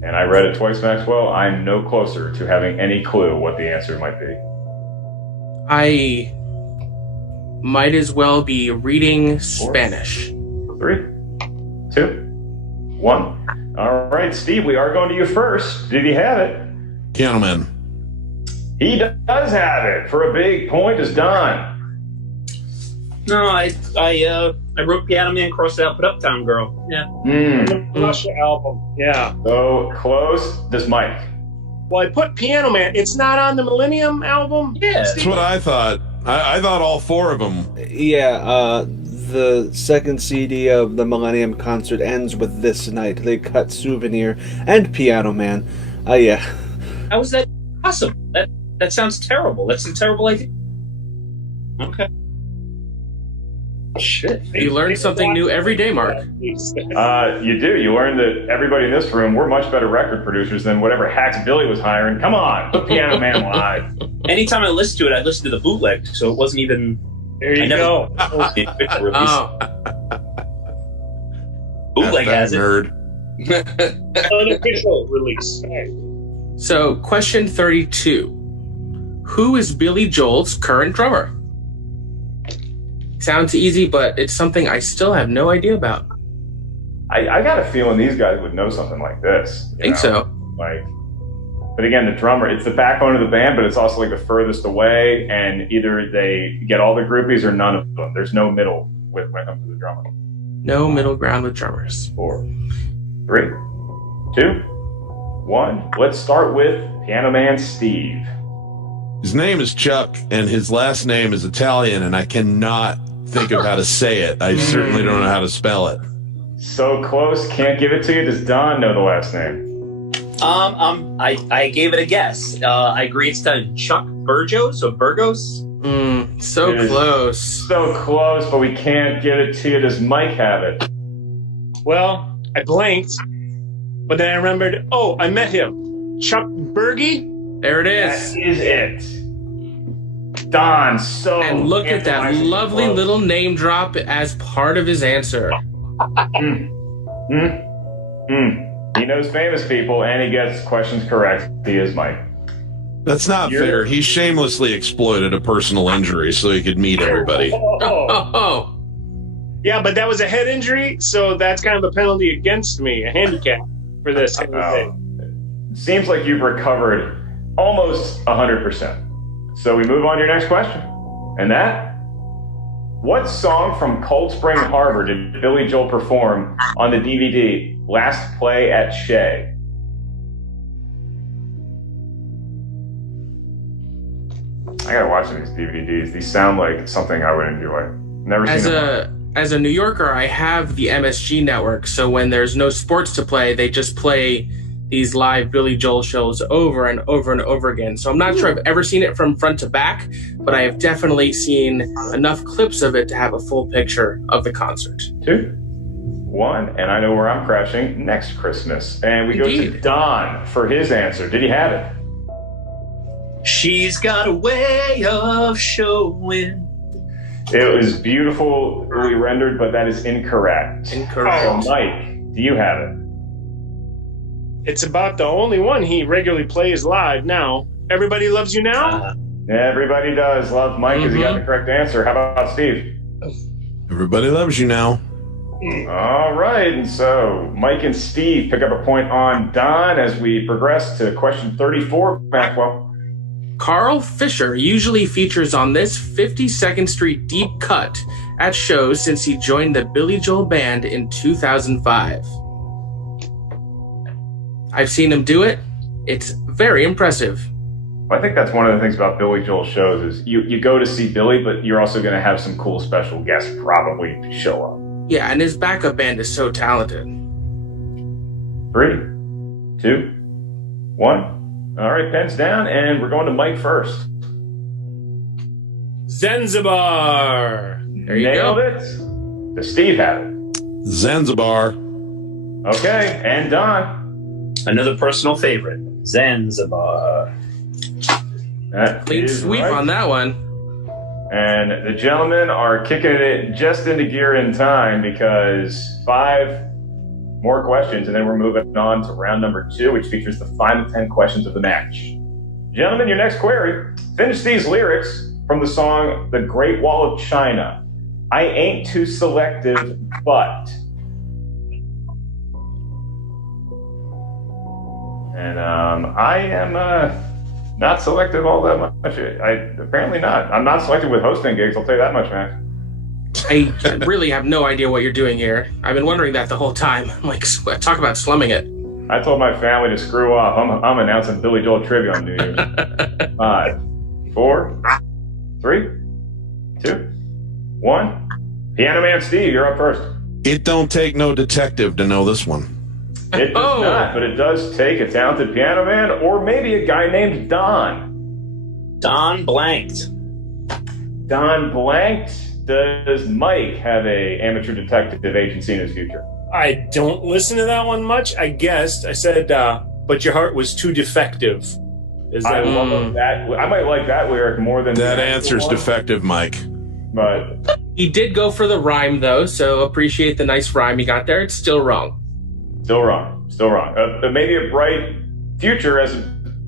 And I read it twice, Maxwell. I'm no closer to having any clue what the answer might be. I might as well be reading 4, Spanish. 3, 2, 1. All right, Steve, we are going to you first. Did he have it? Piano Man. He does have it. For a big point is Don. No, I wrote Piano Man, crossed it out, put Uptown Girl. Yeah. The Russia album. Yeah. So close. Does Mike? Well, I put Piano Man. It's not on the Millennium album? Yeah. That's what I thought. I thought all 4 of them. Yeah, the second CD of the Millennium Concert ends with This Night. They cut Souvenir and Piano Man. Yeah. How is that awesome? That sounds terrible. That's a terrible idea. Okay. Shit. You learn something new every day, Mark. You do. You learn that everybody in this room, we're much better record producers than whatever hacks Billy was hiring. Come on, put Piano Man live. Anytime I listen to it, I listen to the bootleg, so it wasn't even... There you go. Bootleg has it. Nerd. Unofficial release. So, question 32. Who is Billy Joel's current drummer? Sounds easy, but it's something I still have no idea about. I got a feeling these guys would know something like this. Think so. But again, the drummer, it's the backbone of the band, but it's also like the furthest away, and either they get all the groupies or none of them. There's no middle when it comes to the drummer. No middle ground with drummers. 4, 3, 2, 1. Let's start with Piano Man Steve. His name is Chuck, and his last name is Italian, and I cannot think of how to say it. I certainly don't know how to spell it. So close, can't give it to you. Does Don know the last name? I gave it a guess. I agree it's done Chuck Burgos or Burgos. So close. So close, but we can't give it to you. Does Mike have it? Well, I blanked, but then I remembered, I met him. Chuck Berge? There it is. That is it. Don, so... And look at that lovely little name drop as part of his answer. He knows famous people, and he gets questions correct. He is Mike. That's not fair. He shamelessly exploited a personal injury so he could meet everybody. Yeah, but that was a head injury, so that's kind of a penalty against me, a handicap for this. Seems like you've recovered almost 100%. So we move on to your next question. And that? What song from Cold Spring Harbor did Billy Joel perform on the DVD Last Play at Shea? I gotta watch these DVDs. These sound like something I would enjoy. Never seen them. As a New Yorker, I have the MSG network, so when there's no sports to play, they just play these live Billy Joel shows over and over and over again. So I'm not sure I've ever seen it from front to back, but I have definitely seen enough clips of it to have a full picture of the concert. 2, 1, and I know where I'm crashing next Christmas. And we go to Don for his answer. Did he have it? She's got a way of showing. It was beautifully rendered, but that is incorrect. Incorrect. So Mike, do you have it? It's about the only one he regularly plays live now. Everybody Loves You Now? Everybody does love Mike because he got the correct answer. How about Steve? Everybody Loves You Now. All right, and so Mike and Steve pick up a point on Don as we progress to question 34, Maxwell. Carl Fisher usually features on this 52nd Street deep cut at shows since he joined the Billy Joel Band in 2005. I've seen him do it. It's very impressive. I think that's one of the things about Billy Joel shows is you go to see Billy, but you're also going to have some cool special guests probably show up. Yeah, and his backup band is so talented. 3, 2, 1. All right, pens down, and we're going to Mike first. Zanzibar. There you Nailed go. it. Does Steve have it? Zanzibar. Okay, and Don. Another personal favorite, Zanzibar. Clean sweep on that one. And the gentlemen are kicking it just into gear in time because 5 more questions, and then we're moving on to round number 2, which features the final 10 questions of the match. Gentlemen, your next query. Finish these lyrics from the song The Great Wall of China. I ain't too selective, but... And I am not selective all that much. Apparently not. I'm not selective with hosting gigs, I'll tell you that much, Max. I really have no idea what you're doing here. I've been wondering that the whole time. I'm like, talk about slumming it. I told my family to screw off. I'm announcing Billy Joel trivia on New Year's. 5, 4, 3, 2, 1. Piano Man Steve, you're up first. It don't take no detective to know this one. It does not, but it does take a talented piano man or maybe a guy named Don. Don blanked. Don blanked. Does Mike have a amateur detective agency in his future? I don't listen to that one much. I guessed. I said, but your heart was too defective. Is that love that? I might like that lyric more than that answer's defective, Mike. But he did go for the rhyme though, so appreciate the nice rhyme he got there. It's still wrong. Still wrong. Still wrong. Maybe a bright future as a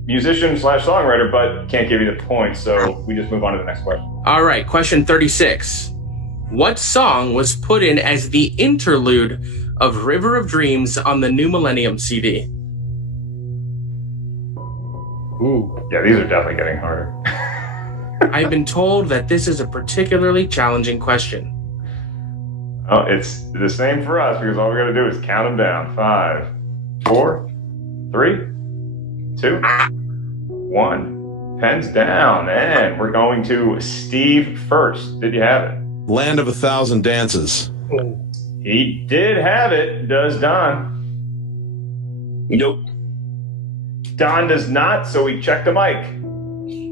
musician/songwriter, but can't give you the points. So we just move on to the next question. All right, question 36. What song was put in as the interlude of River of Dreams on the New Millennium CD? Ooh, yeah, these are definitely getting harder. I've been told that this is a particularly challenging question. Oh, it's the same for us because all we got to do is count them down. 5, 4, 3, 2, 1. Pens down, and we're going to Steve first. Did you have it? Land of 1,000 Dances. He did have it. Does Don? Nope. Don does not, so we check the mic.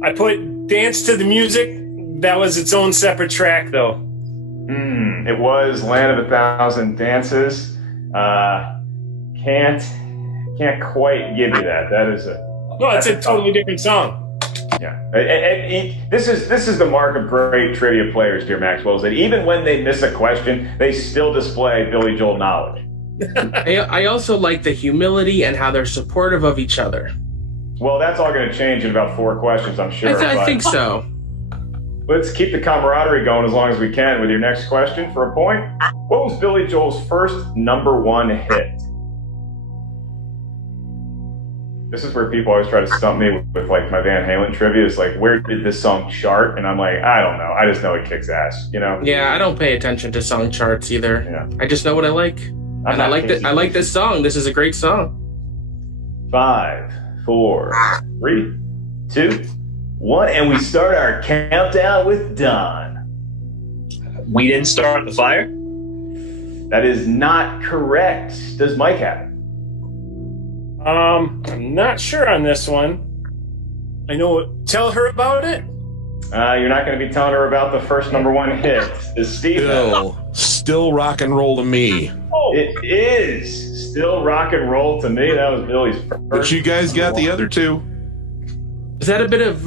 I put Dance to the Music. That was its own separate track, though. It was Land of 1,000 Dances. Can't quite give you that. That is No, it's a totally different song. Yeah, this is the mark of great trivia players, dear Maxwell, is that even when they miss a question, they still display Billy Joel knowledge. I also like the humility and how they're supportive of each other. Well, that's all going to change in about 4 questions, I'm sure. I think so. Let's keep the camaraderie going as long as we can with your next question for a point. What was Billy Joel's first #1 hit? This is where people always try to stump me with like my Van Halen trivia. It's like, where did this song chart? And I'm like, I don't know. I just know it kicks ass, you know? Yeah, I don't pay attention to song charts either. Yeah. I just know what I like. And I like that. I like this song. This is a great song. 5, 4, 3, 2, 1, and we start our countdown with Don. We didn't start the fire? That is not correct. Does Mike have it? I'm not sure on this one. I know. Tell her about it. You're not going to be telling her about the first number 1 hit. Is Steve? Still rock and roll to me. Oh. It is still rock and roll to me. That was Billy's first. But you guys got the other two. Is that a bit of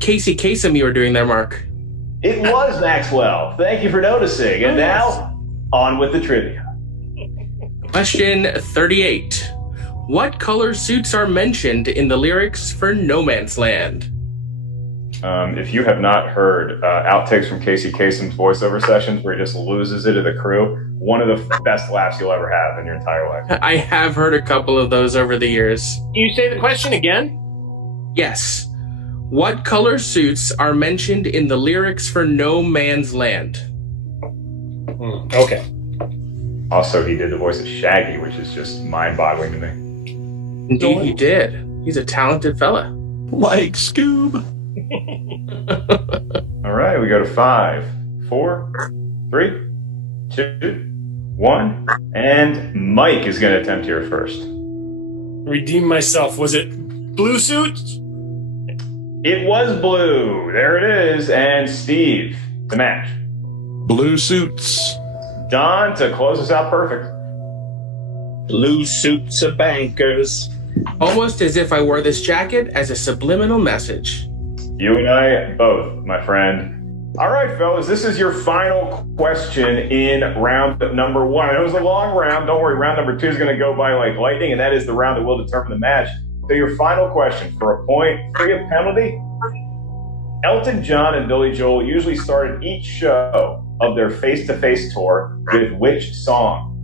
Casey Kasem you were doing there, Mark? It was, Maxwell. Thank you for noticing. And now, on with the trivia. Question 38. What color suits are mentioned in the lyrics for No Man's Land? If you have not heard outtakes from Casey Kasem's voiceover sessions where he just loses it to the crew, one of the best laughs you'll ever have in your entire life. I have heard a couple of those over the years. Can you say the question again? Yes. What color suits are mentioned in the lyrics for No Man's Land? Okay. Also, he did the voice of Shaggy, which is just mind-boggling to me. Indeed, he did. He's a talented fella. Like Scoob. All right, we go to 5, 4, 3, 2, 1, and Mike is going to attempt here first. Redeem myself. Was it blue suit? It was blue. There it is. And Steve, the match. Blue suits. Don, to close us out perfect. Blue suits of bankers. Almost as if I wore this jacket as a subliminal message. You and I both, my friend. All right, fellas, this is your final question in round number 1. It was a long round. Don't worry, round number 2 is going to go by like lightning, and that is the round that will determine the match. So your final question for a point, free of penalty. Elton John and Billy Joel usually started each show of their face-to-face tour with which song?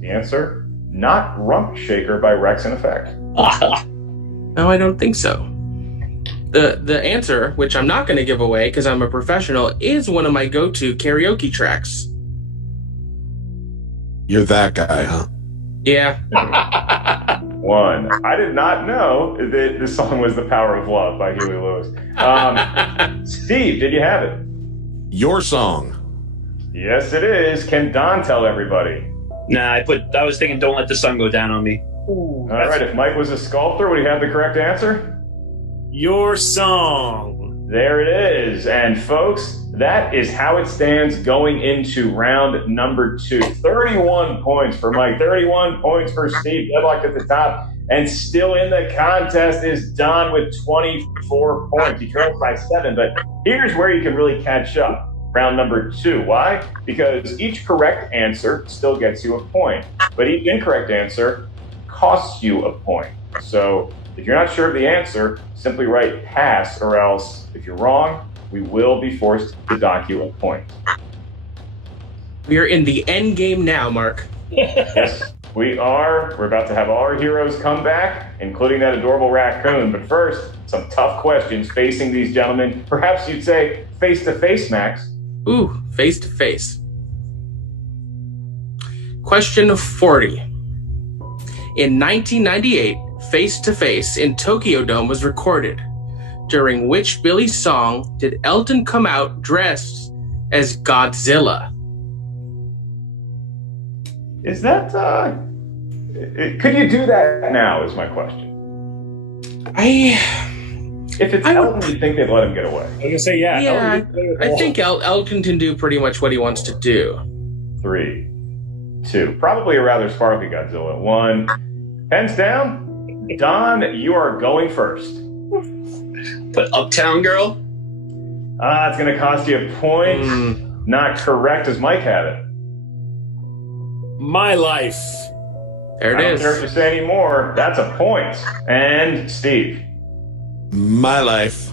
The answer, not Rump Shaker by Rex and Effect. No, I don't think so. The answer, which I'm not going to give away because I'm a professional, is one of my go-to karaoke tracks. You're that guy, huh? Yeah. 1. I did not know that this song was The Power of Love by Huey Lewis. Steve, did you have it? Your song. Yes, it is. Can Don tell everybody? Nah, I was thinking Don't Let the Sun Go Down on Me. All right, if Mike was a sculptor, would he have the correct answer? Your song. There it is. And folks, that is how it stands going into round number 2. 31 points for Mike, 31 points for Steve, deadlocked at the top. And still in the contest is Don with 24 points. He trails by 7, but here's where you can really catch up. Round number 2. Why? Because each correct answer still gets you a point, but each incorrect answer costs you a point. So if you're not sure of the answer, simply write pass, or else if you're wrong, we will be forced to dock you a point. We are in the end game now, Mark. Yes, we are. We're about to have all our heroes come back, including that adorable raccoon. But first, some tough questions facing these gentlemen. Perhaps you'd say face-to-face, Max. Ooh, face to face. Question 40. In 1998, Face to Face in Tokyo Dome was recorded. During which Billy song did Elton come out dressed as Godzilla? Is that, could you do that now, is my question. If it's Elton, you think they'd let him get away? I was going to say, yeah. Yeah, I think Elton can do pretty much what he wants to do. 3, 2. Probably a rather sparkly Godzilla. 1. Pens down. Don, you are going first. But Uptown Girl? It's going to cost you a point. Not correct. Does Mike have it? My Life. There it is. I don't care if you say any more. That's a point. And Steve. My Life.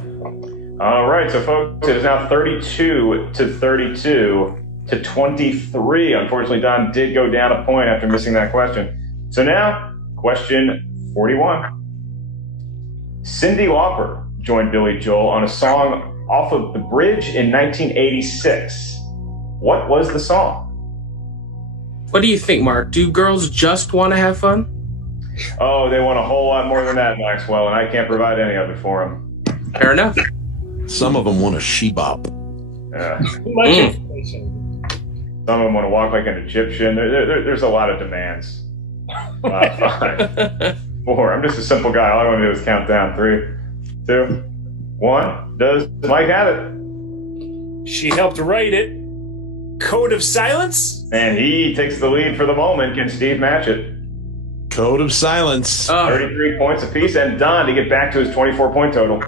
All right, so folks, it is now 32 to 23. Unfortunately, Don did go down a point after missing that question. So now, question 41. Cyndi Lauper joined Billy Joel on a song off of The Bridge in 1986. What was the song? What do you think, Mark? Do girls just want to have fun? Oh, they want a whole lot more than that, Maxwell, and I can't provide any of it for them. Fair enough. Some of them want a she-bop. Too much information. Some of them want to walk like an Egyptian. There's a lot of demands. 5, 4. I'm just a simple guy. All I want to do is count down. 3, 2, 1. Does Mike have it? She helped write it. Code of Silence? And he takes the lead for the moment. Can Steve match it? Code of Silence. 33 points apiece. And Don to get back to his 24-point total.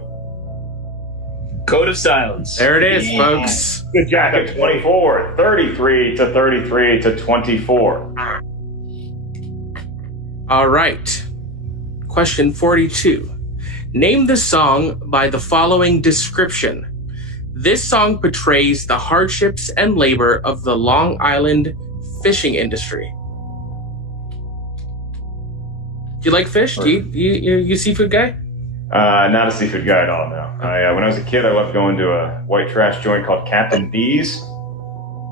Code of Silence. There it is, folks. Good job. At 24, 33 to 33 to 24. All right. Question 42. Name the song by the following description. This song portrays the hardships and labor of the Long Island fishing industry. Do you like fish? Do you a seafood guy? Not a seafood guy at all, no. When I was a kid, I loved going to a white trash joint called Captain D's,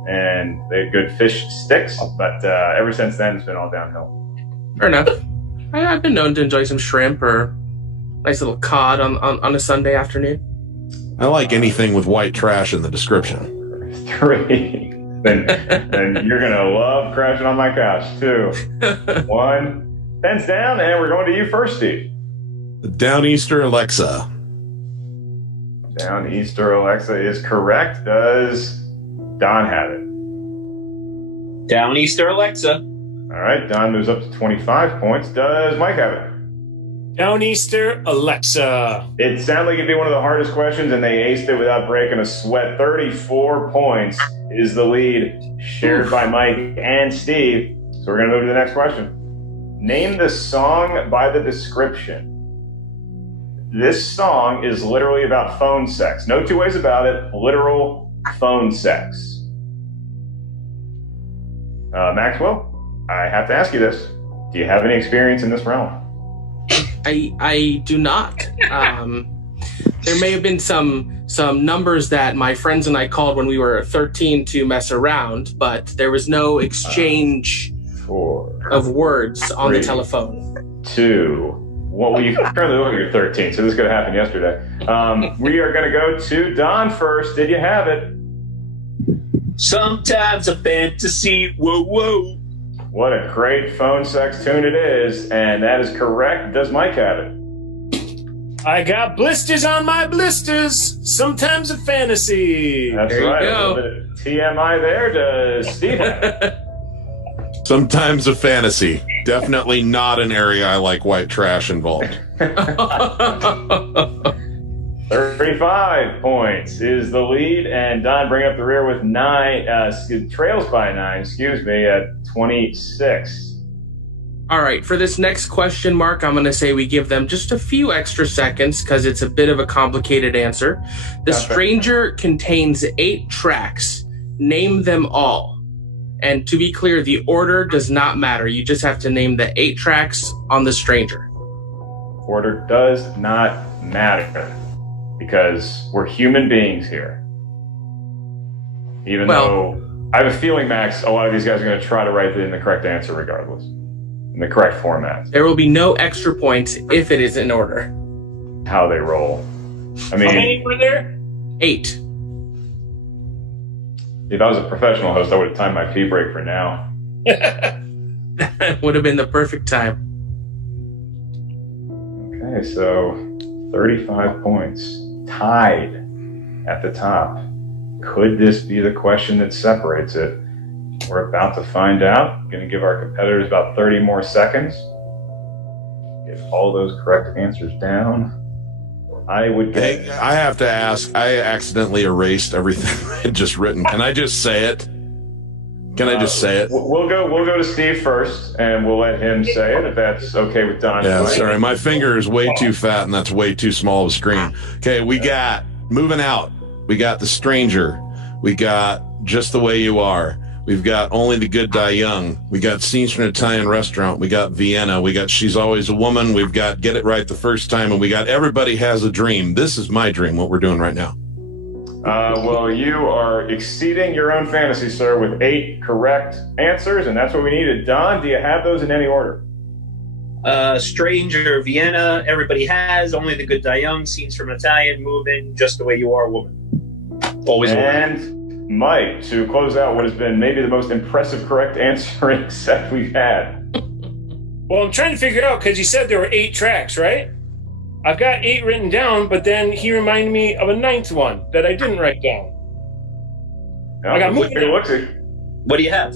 and they had good fish sticks, but ever since then, it's been all downhill. Fair enough. I've been known to enjoy some shrimp or nice little cod on a Sunday afternoon. I like anything with white trash in the description. 3. Then you're going to love crashing on my couch. 2, 1. Pens down, and we're going to you first, Steve. Downeaster Alexa. Downeaster Alexa is correct. Does Don have it? Downeaster Alexa. All right, Don moves up to 25 points. Does Mike have it? Downeaster Alexa. It sounded like it'd be one of the hardest questions, and they aced it without breaking a sweat. 34 points is the lead shared by Mike and Steve. So we're going to move to the next question. Name the song by the description. This song is literally about phone sex. No two ways about it. Literal phone sex. Maxwell, I have to ask you this. Do you have any experience in this realm? I do not. There may have been some numbers that my friends and I called when we were 13 to mess around, but there was no exchange 4 of words on 3, the telephone. 2. Well, you currently look at your 13, so this could have happened yesterday. We are going to go to Don first. Did you have it? Sometimes a fantasy. Whoa, whoa. What a great phone sex tune it is, and that is correct. Does Mike have it? I got blisters on my blisters. Sometimes a fantasy. That's There you right. go. A little bit of TMI there. Does Steve have it? Sometimes a fantasy. Definitely not an area I like white trash involved. 35 points is the lead, and Don bring up the rear with 9. Trails by 9. At 26. All right, for this next question, Mark, I'm going to say we give them just a few extra seconds because it's a bit of a complicated answer. The Stranger contains 8 tracks. Name them all. And to be clear, the order does not matter. You just have to name the 8 tracks on The Stranger. Order does not matter because we're human beings here. Even though I have a feeling, Max, a lot of these guys are going to try to write in the correct answer regardless, in the correct format. There will be no extra points if it is in order. How they roll. I mean, how many were there? 8. If I was a professional host, I would have timed my pee break for now. Would have been the perfect time. Okay, so 35 points. Tied at the top. Could this be the question that separates it? We're about to find out. I'm going to give our competitors about 30 more seconds. Get all those correct answers down. I would get... Hey, I have to ask. I accidentally erased everything I had just written. Can I just say it? Can I just say it? We'll go to Steve first, and we'll let him say it if that's okay with Don. Yeah, sorry. My finger is way too fat, and that's way too small of a screen. Okay, we got Moving Out. We got The Stranger. We got Just the Way You Are. We've got Only the Good Die Young. We got Scenes from an Italian Restaurant. We got Vienna. We got She's Always a Woman. We've got Get It Right the First Time. And we got Everybody Has a Dream. This is my dream, what we're doing right now. Well, you are exceeding your own fantasy, sir, with 8 correct answers, and that's what we needed. Don, do you have those in any order? Stranger, Vienna, Everybody Has, Only the Good Die Young, Scenes from Italian, Moving, Just the Way You Are, Woman. Always a woman. And Mike, to close out what has been maybe the most impressive correct answering set we've had. Well, I'm trying to figure out, because you said there were 8 tracks, right? I've got 8 written down, but then he reminded me of a 9th one that I didn't write down. No, I got moving. What do you have?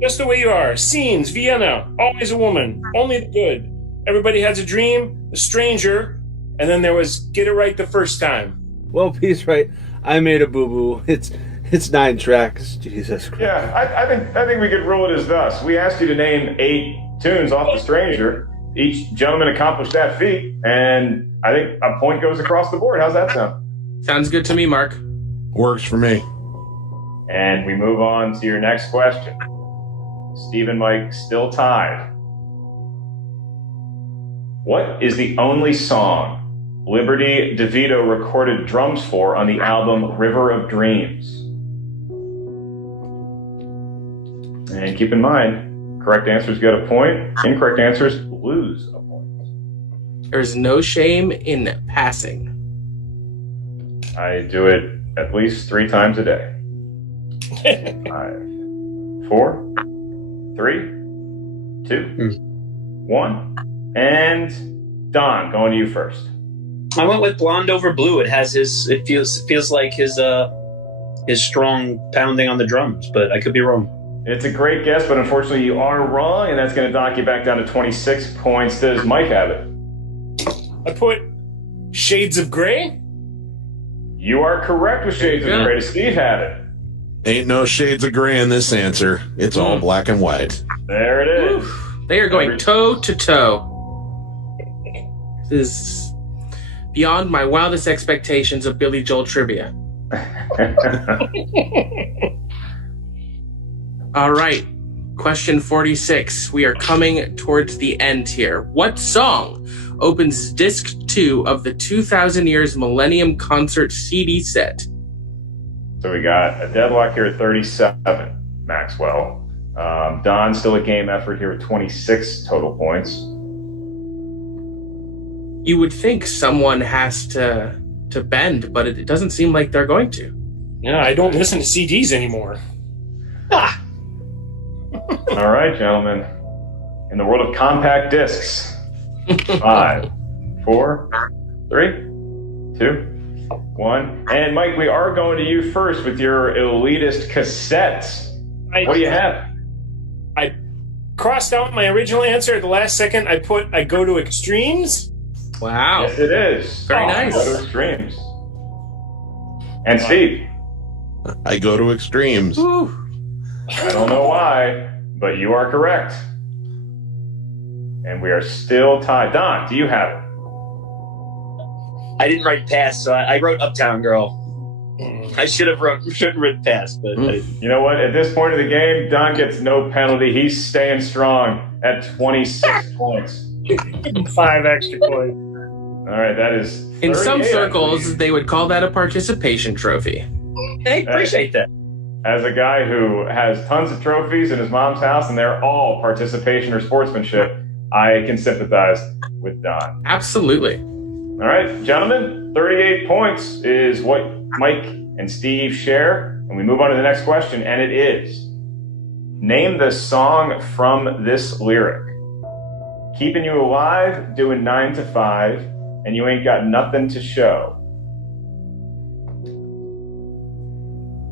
Just the Way You Are, Scenes, Vienna, Always a Woman, Only the Good, Everybody Has a Dream, The Stranger, and then there was Get It Right the First Time. Well, he's right. I made a boo-boo. It's 9 tracks. Jesus Christ. Yeah, I think we could rule it as thus. We asked you to name 8 tunes off The Stranger. Each gentleman accomplished that feat, and I think a point goes across the board. How's that sound? Sounds good to me, Mark. Works for me. And we move on to your next question. Steve and Mike still tied. What is the only song Liberty DeVito recorded drums for on the album River of Dreams? And keep in mind, correct answers get a point, incorrect answers lose a point. There's no shame in passing. I do it at least 3 times a day. 5, 4, 3, 2, 1. And Don, going to you first. I went with Blonde Over Blue. It feels like his strong pounding on the drums, but I could be wrong. It's a great guess, but unfortunately you are wrong, and that's going to knock you back down to 26 points. Does Mike have it? I put Shades of Grey. You are correct with Shades of Grey. Does Steve have it? Ain't no shades of gray in this answer. It's all black and white. There it is. They are going toe to toe. This is beyond my wildest expectations of Billy Joel trivia. All right. Question 46. We are coming towards the end here. What song opens disc 2 of the 2000 Years Millennium Concert CD set? So we got a deadlock here at 37, Maxwell. Don still a game effort here at 26 total points. You would think someone has to bend, but it doesn't seem like they're going to. Yeah, I don't listen to CDs anymore. All right, gentlemen. In the world of compact discs, 5, 4, 3, 2, 1. And Mike, we are going to you first with your elitist cassettes. What do you have? I crossed out my original answer at the last second. I Go to Extremes. Wow. Yes, it is. Very nice. Go to Extremes. And Steve? I go to Extremes. Whew. I don't know why, but you are correct. And we are still tied. Don, do you have it? I didn't write Pass, so I wrote Uptown Girl. I shouldn't written Pass, but you know what? At this point of the game, Don gets no penalty. He's staying strong at 26 points. 5 extra points. All right, that is. In some circles, they would call that a participation trophy. Hey, appreciate that. As a guy who has tons of trophies in his mom's house, and they're all participation or sportsmanship, I can sympathize with Don. Absolutely. All right, gentlemen, 38 points is what Mike and Steve share. And we move on to the next question, and it is, name the song from this lyric. Keeping you alive, doing 9 to 5, and you ain't got nothing to show.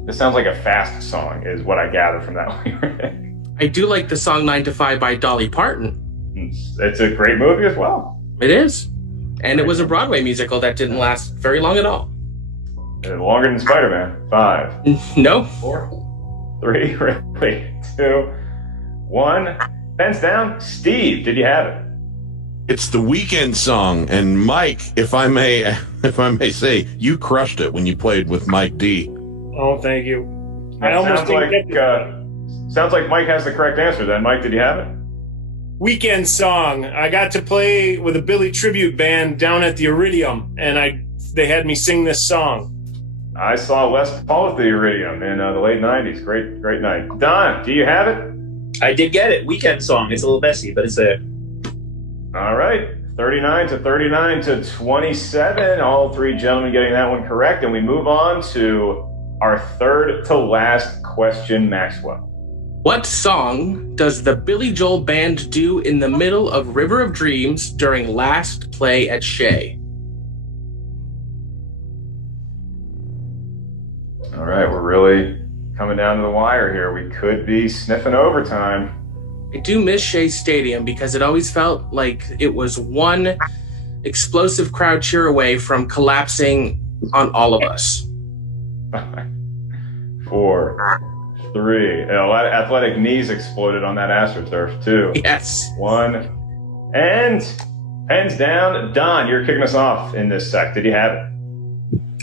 This sounds like a fast song, is what I gather from that lyric. I do like the song 9 to 5 by Dolly Parton. It's a great movie as well. It is. And it was a Broadway musical that didn't last very long at all. Longer than Spider-Man. 5. No. 4. 3. Really? 2. 1. Pens down. Steve, did you have it? It's the Weekend song, and Mike, if I may say, you crushed it when you played with Mike D. Oh, thank you. I almost didn't get Sounds like Mike has the correct answer then. Mike, did you have it? Weekend song. I got to play with a Billy tribute band down at the Iridium, and they had me sing this song. I saw Les Paul at the Iridium in the late 90s. Great night. Don, do you have it? I did get it. Weekend song. It's a little messy, but it's there. All right. 39 to 27. All three gentlemen getting that one correct. And we move on to our third to last question, Maxwell. What song does the Billy Joel Band do in the middle of River of Dreams during last play at Shea? All right, we're really coming down to the wire here. We could be sniffing overtime. I do miss Shea Stadium because it always felt like it was one explosive crowd cheer away from collapsing on all of us. 4, 3. A lot of athletic knees exploded on that AstroTurf too. Yes. 1. And hands down. Don, you're kicking us off in this sec. Did you have it?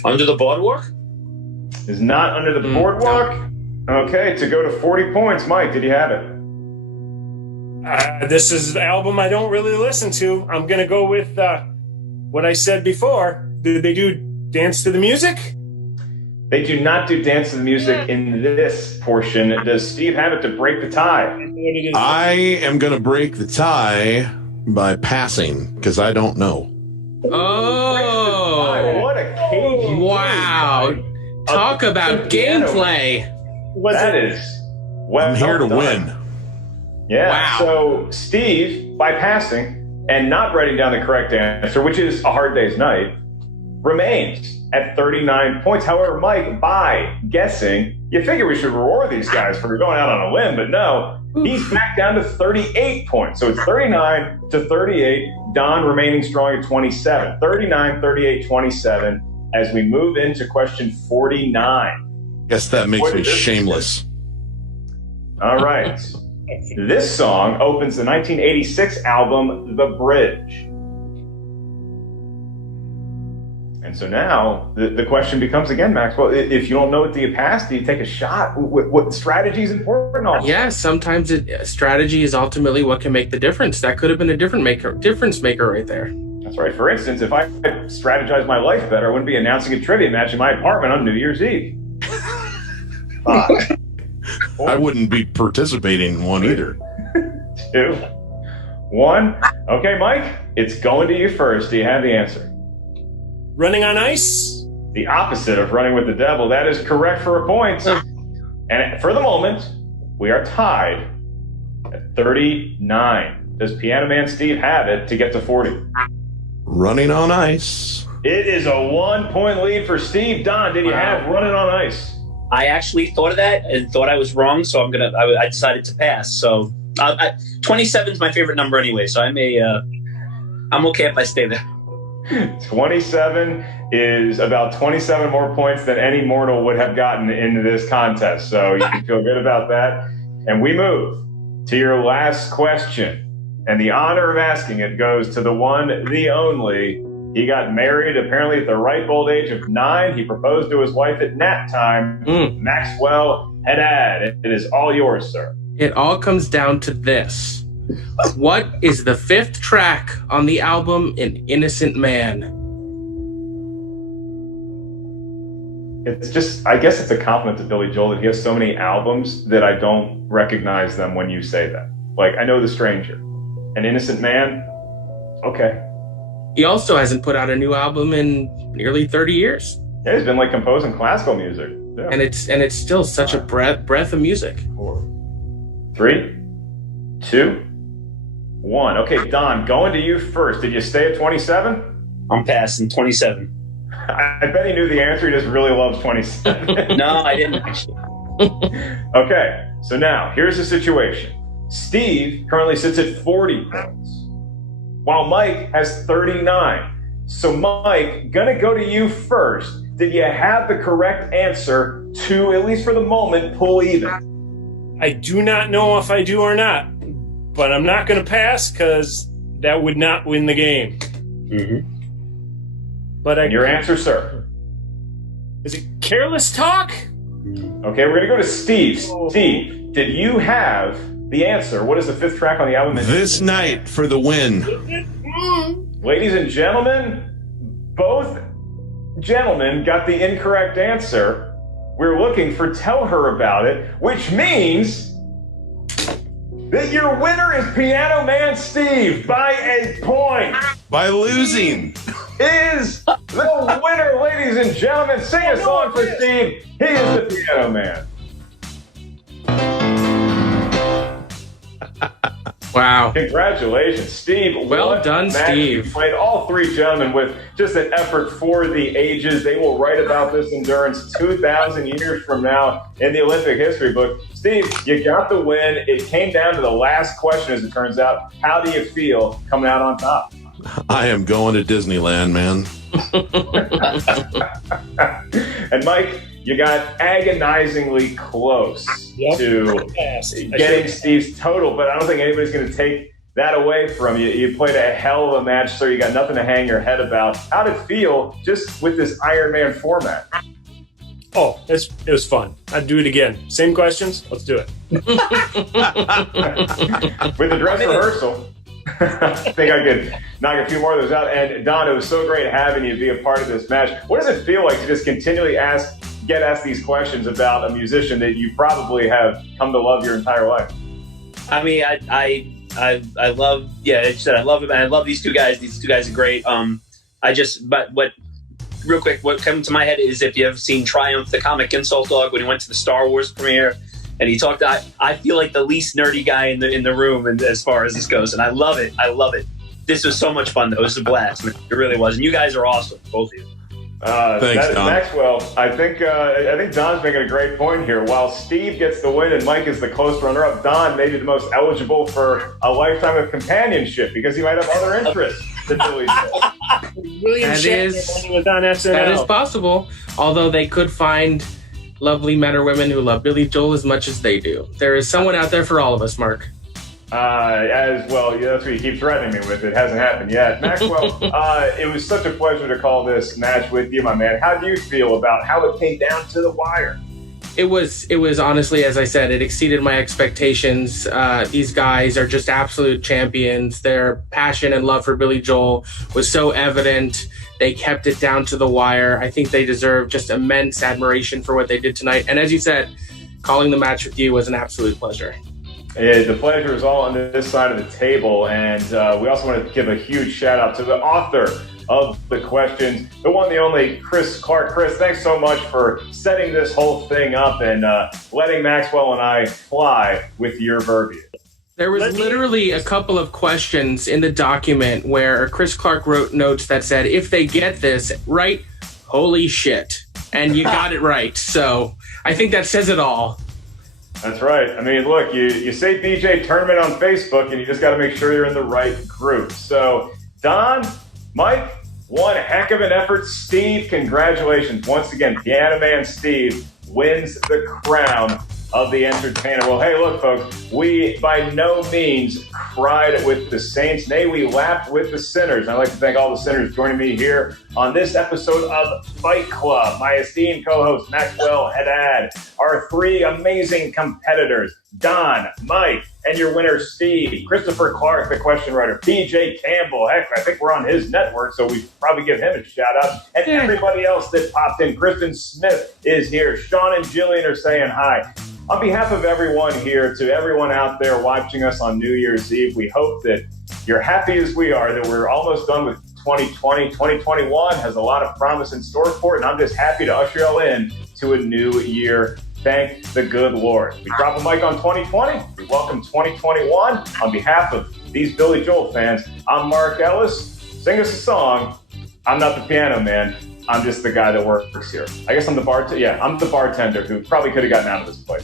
Under the Boardwalk? Is not Under the Boardwalk. No. Okay, to go to 40 points. Mike, did you have it? This is an album I don't really listen to. I'm going to go with what I said before. Did they do Dance to the Music? They do not do Dance to the Music in this portion. Does Steve have it to break the tie? I am going to break the tie by passing because I don't know. Oh, what a cagey! Wow, talk about gameplay. I'm here to win. Yeah. Wow. So Steve, by passing and not writing down the correct answer, which is A Hard Day's Night, remains at 39 points. However, Mike, by guessing, you figure we should reward these guys for going out on a limb, but no, he's back down to 38 points. So it's 39 to 38. Don remaining strong at 27. 39, 38, 27 as we move into question 49. Guess that makes me shameless. All right. This song opens the 1986 album, The Bridge. And so now the question becomes again, Maxwell, if you don't know what do you pass, do you take a shot? What strategy is important? Yeah, sometimes strategy is ultimately what can make the difference. That could have been a difference maker right there. That's right. For instance, if I strategized my life better, I wouldn't be announcing a trivia match in my apartment on New Year's Eve. 5. I wouldn't be participating in one either. 2, 1. Okay, Mike, it's going to you first. Do you have the answer? Running on Ice? The opposite of Running with the Devil. That is correct for a point. And for the moment, we are tied at 39. Does Piano Man Steve have it to get to 40? Running on Ice. It is a 1-point lead for Steve. Don, did you have Running on Ice? I actually thought of that and thought I was wrong, so I decided to pass. So 27 is my favorite number anyway, so I'm okay if I stay there. 27 is about 27 more points than any mortal would have gotten in this contest. So you can feel good about that. And we move to your last question. And the honor of asking it goes to the one, the only. He got married apparently at the ripe old age of 9. He proposed to his wife at nap time. Maxwell Haddad. It is all yours, sir. It all comes down to this. What is the 5th track on the album An Innocent Man? It's just, I guess it's a compliment to Billy Joel that he has so many albums that I don't recognize them when you say that. Like, I know The Stranger. An Innocent Man? Okay. He also hasn't put out a new album in nearly 30 years. Yeah, he's been like composing classical music. Yeah. And it's still such a breath of music. 4, 3, 2, 1. Okay, Don, going to you first. Did you stay at 27? I'm passing 27. I bet he knew the answer. He just really loves 27. No, I didn't actually. Okay, so now here's the situation. Steve currently sits at 40 points, while Mike has 39. So Mike, gonna go to you first. Did you have the correct answer to, at least for the moment, pull even? I do not know if I do or not, but I'm not going to pass because that would not win the game. Mm-hmm. But your answer, sir? Is it Careless Talk? Okay, we're going to go to Steve. Steve, did you have the answer? What is the fifth track on the album? This Night for the win. Ladies and gentlemen, both gentlemen got the incorrect answer. We're looking for Tell Her About It, which means that your winner is Piano Man Steve by a point. By losing. Is the winner, ladies and gentlemen. Sing a song for Steve. He is the Piano Man. Wow. Congratulations, Steve. Well done, Steve. You played all three gentlemen with just an effort for the ages. They will write about this endurance 2,000 years from now in the Olympic history book. Steve, you got the win. It came down to the last question, as it turns out. How do you feel coming out on top? I am going to Disneyland, man. And Mike, you got agonizingly close to getting Steve's total, but I don't think anybody's going to take that away from you. You played a hell of a match, sir. You got nothing to hang your head about. How did it feel just with this Iron Man format? Oh, it was fun. I'd do it again. Same questions? Let's do it. With the dress rehearsal. I think I could knock a few more of those out. And Don, it was so great having you be a part of this match. What does it feel like to just continually get asked these questions about a musician that you probably have come to love your entire life? I mean, I love, I love it. I love these two guys. These two guys are great. Real quick, what comes to my head is if you ever seen Triumph, the comic insult dog, when he went to the Star Wars premiere and he talked, I feel like the least nerdy guy in the room, and as far as this goes, and I love it. This was so much fun, though. It was a blast. Man. It really was. And you guys are awesome, both of you. Thanks, Don. Maxwell, I think Don's making a great point here. While Steve gets the win and Mike is the close runner-up, Don may be the most eligible for a lifetime of companionship because he might have other interests than Billy Joel. That is possible, although they could find lovely men or women who love Billy Joel as much as they do. There is someone out there for all of us, Mark. As well, that's what you keep threatening me with. It hasn't happened yet. Maxwell, it was such a pleasure to call this match with you, my man. How do you feel about how it came down to the wire? It was honestly, as I said, it exceeded my expectations. These guys are just absolute champions. Their passion and love for Billy Joel was so evident. They kept it down to the wire. I think they deserve just immense admiration for what they did tonight. And as you said, calling the match with you was an absolute pleasure. The pleasure is all on this side of the table. And we also want to give a huge shout out to the author of the questions, the one, the only, Chris Clark. Chris, thanks so much for setting this whole thing up and letting Maxwell and I fly with your verbiage. There was literally a couple of questions in the document where Chris Clark wrote notes that said, if they get this right, holy shit. And you got it right. So I think that says it all. That's right. I mean, look, you say BJ Tournament on Facebook, and you just got to make sure you're in the right group. So, Don, Mike, one heck of an effort. Steve, congratulations. Once again, Piano Man Steve wins the crown of the entertainer. Well, hey, look, folks, we by no means cried with the saints. Nay, we laughed with the sinners. I'd like to thank all the sinners joining me here on this episode of Fight Club. My esteemed co-host, Maxwell Haddad, our three amazing competitors, Don, Mike, and your winner, Steve, Christopher Clark, the question writer, PJ Campbell. Heck, I think we're on his network, so we probably give him a shout out. And everybody else that popped in. Kristen Smith is here. Sean and Jillian are saying hi. On behalf of everyone here, to everyone out there watching us on New Year's Eve, we hope that you're happy as we are, that we're almost done with 2020. 2021 has a lot of promise in store for it, and I'm just happy to usher y'all in to a new year. Thank the good Lord. We drop a mic on 2020. We welcome 2021. On behalf of these Billy Joel fans, I'm Mark Ellis. Sing us a song. I'm not the piano man. I'm just the guy that works here. I guess I'm the bartender. Yeah, I'm the bartender who probably could have gotten out of this place.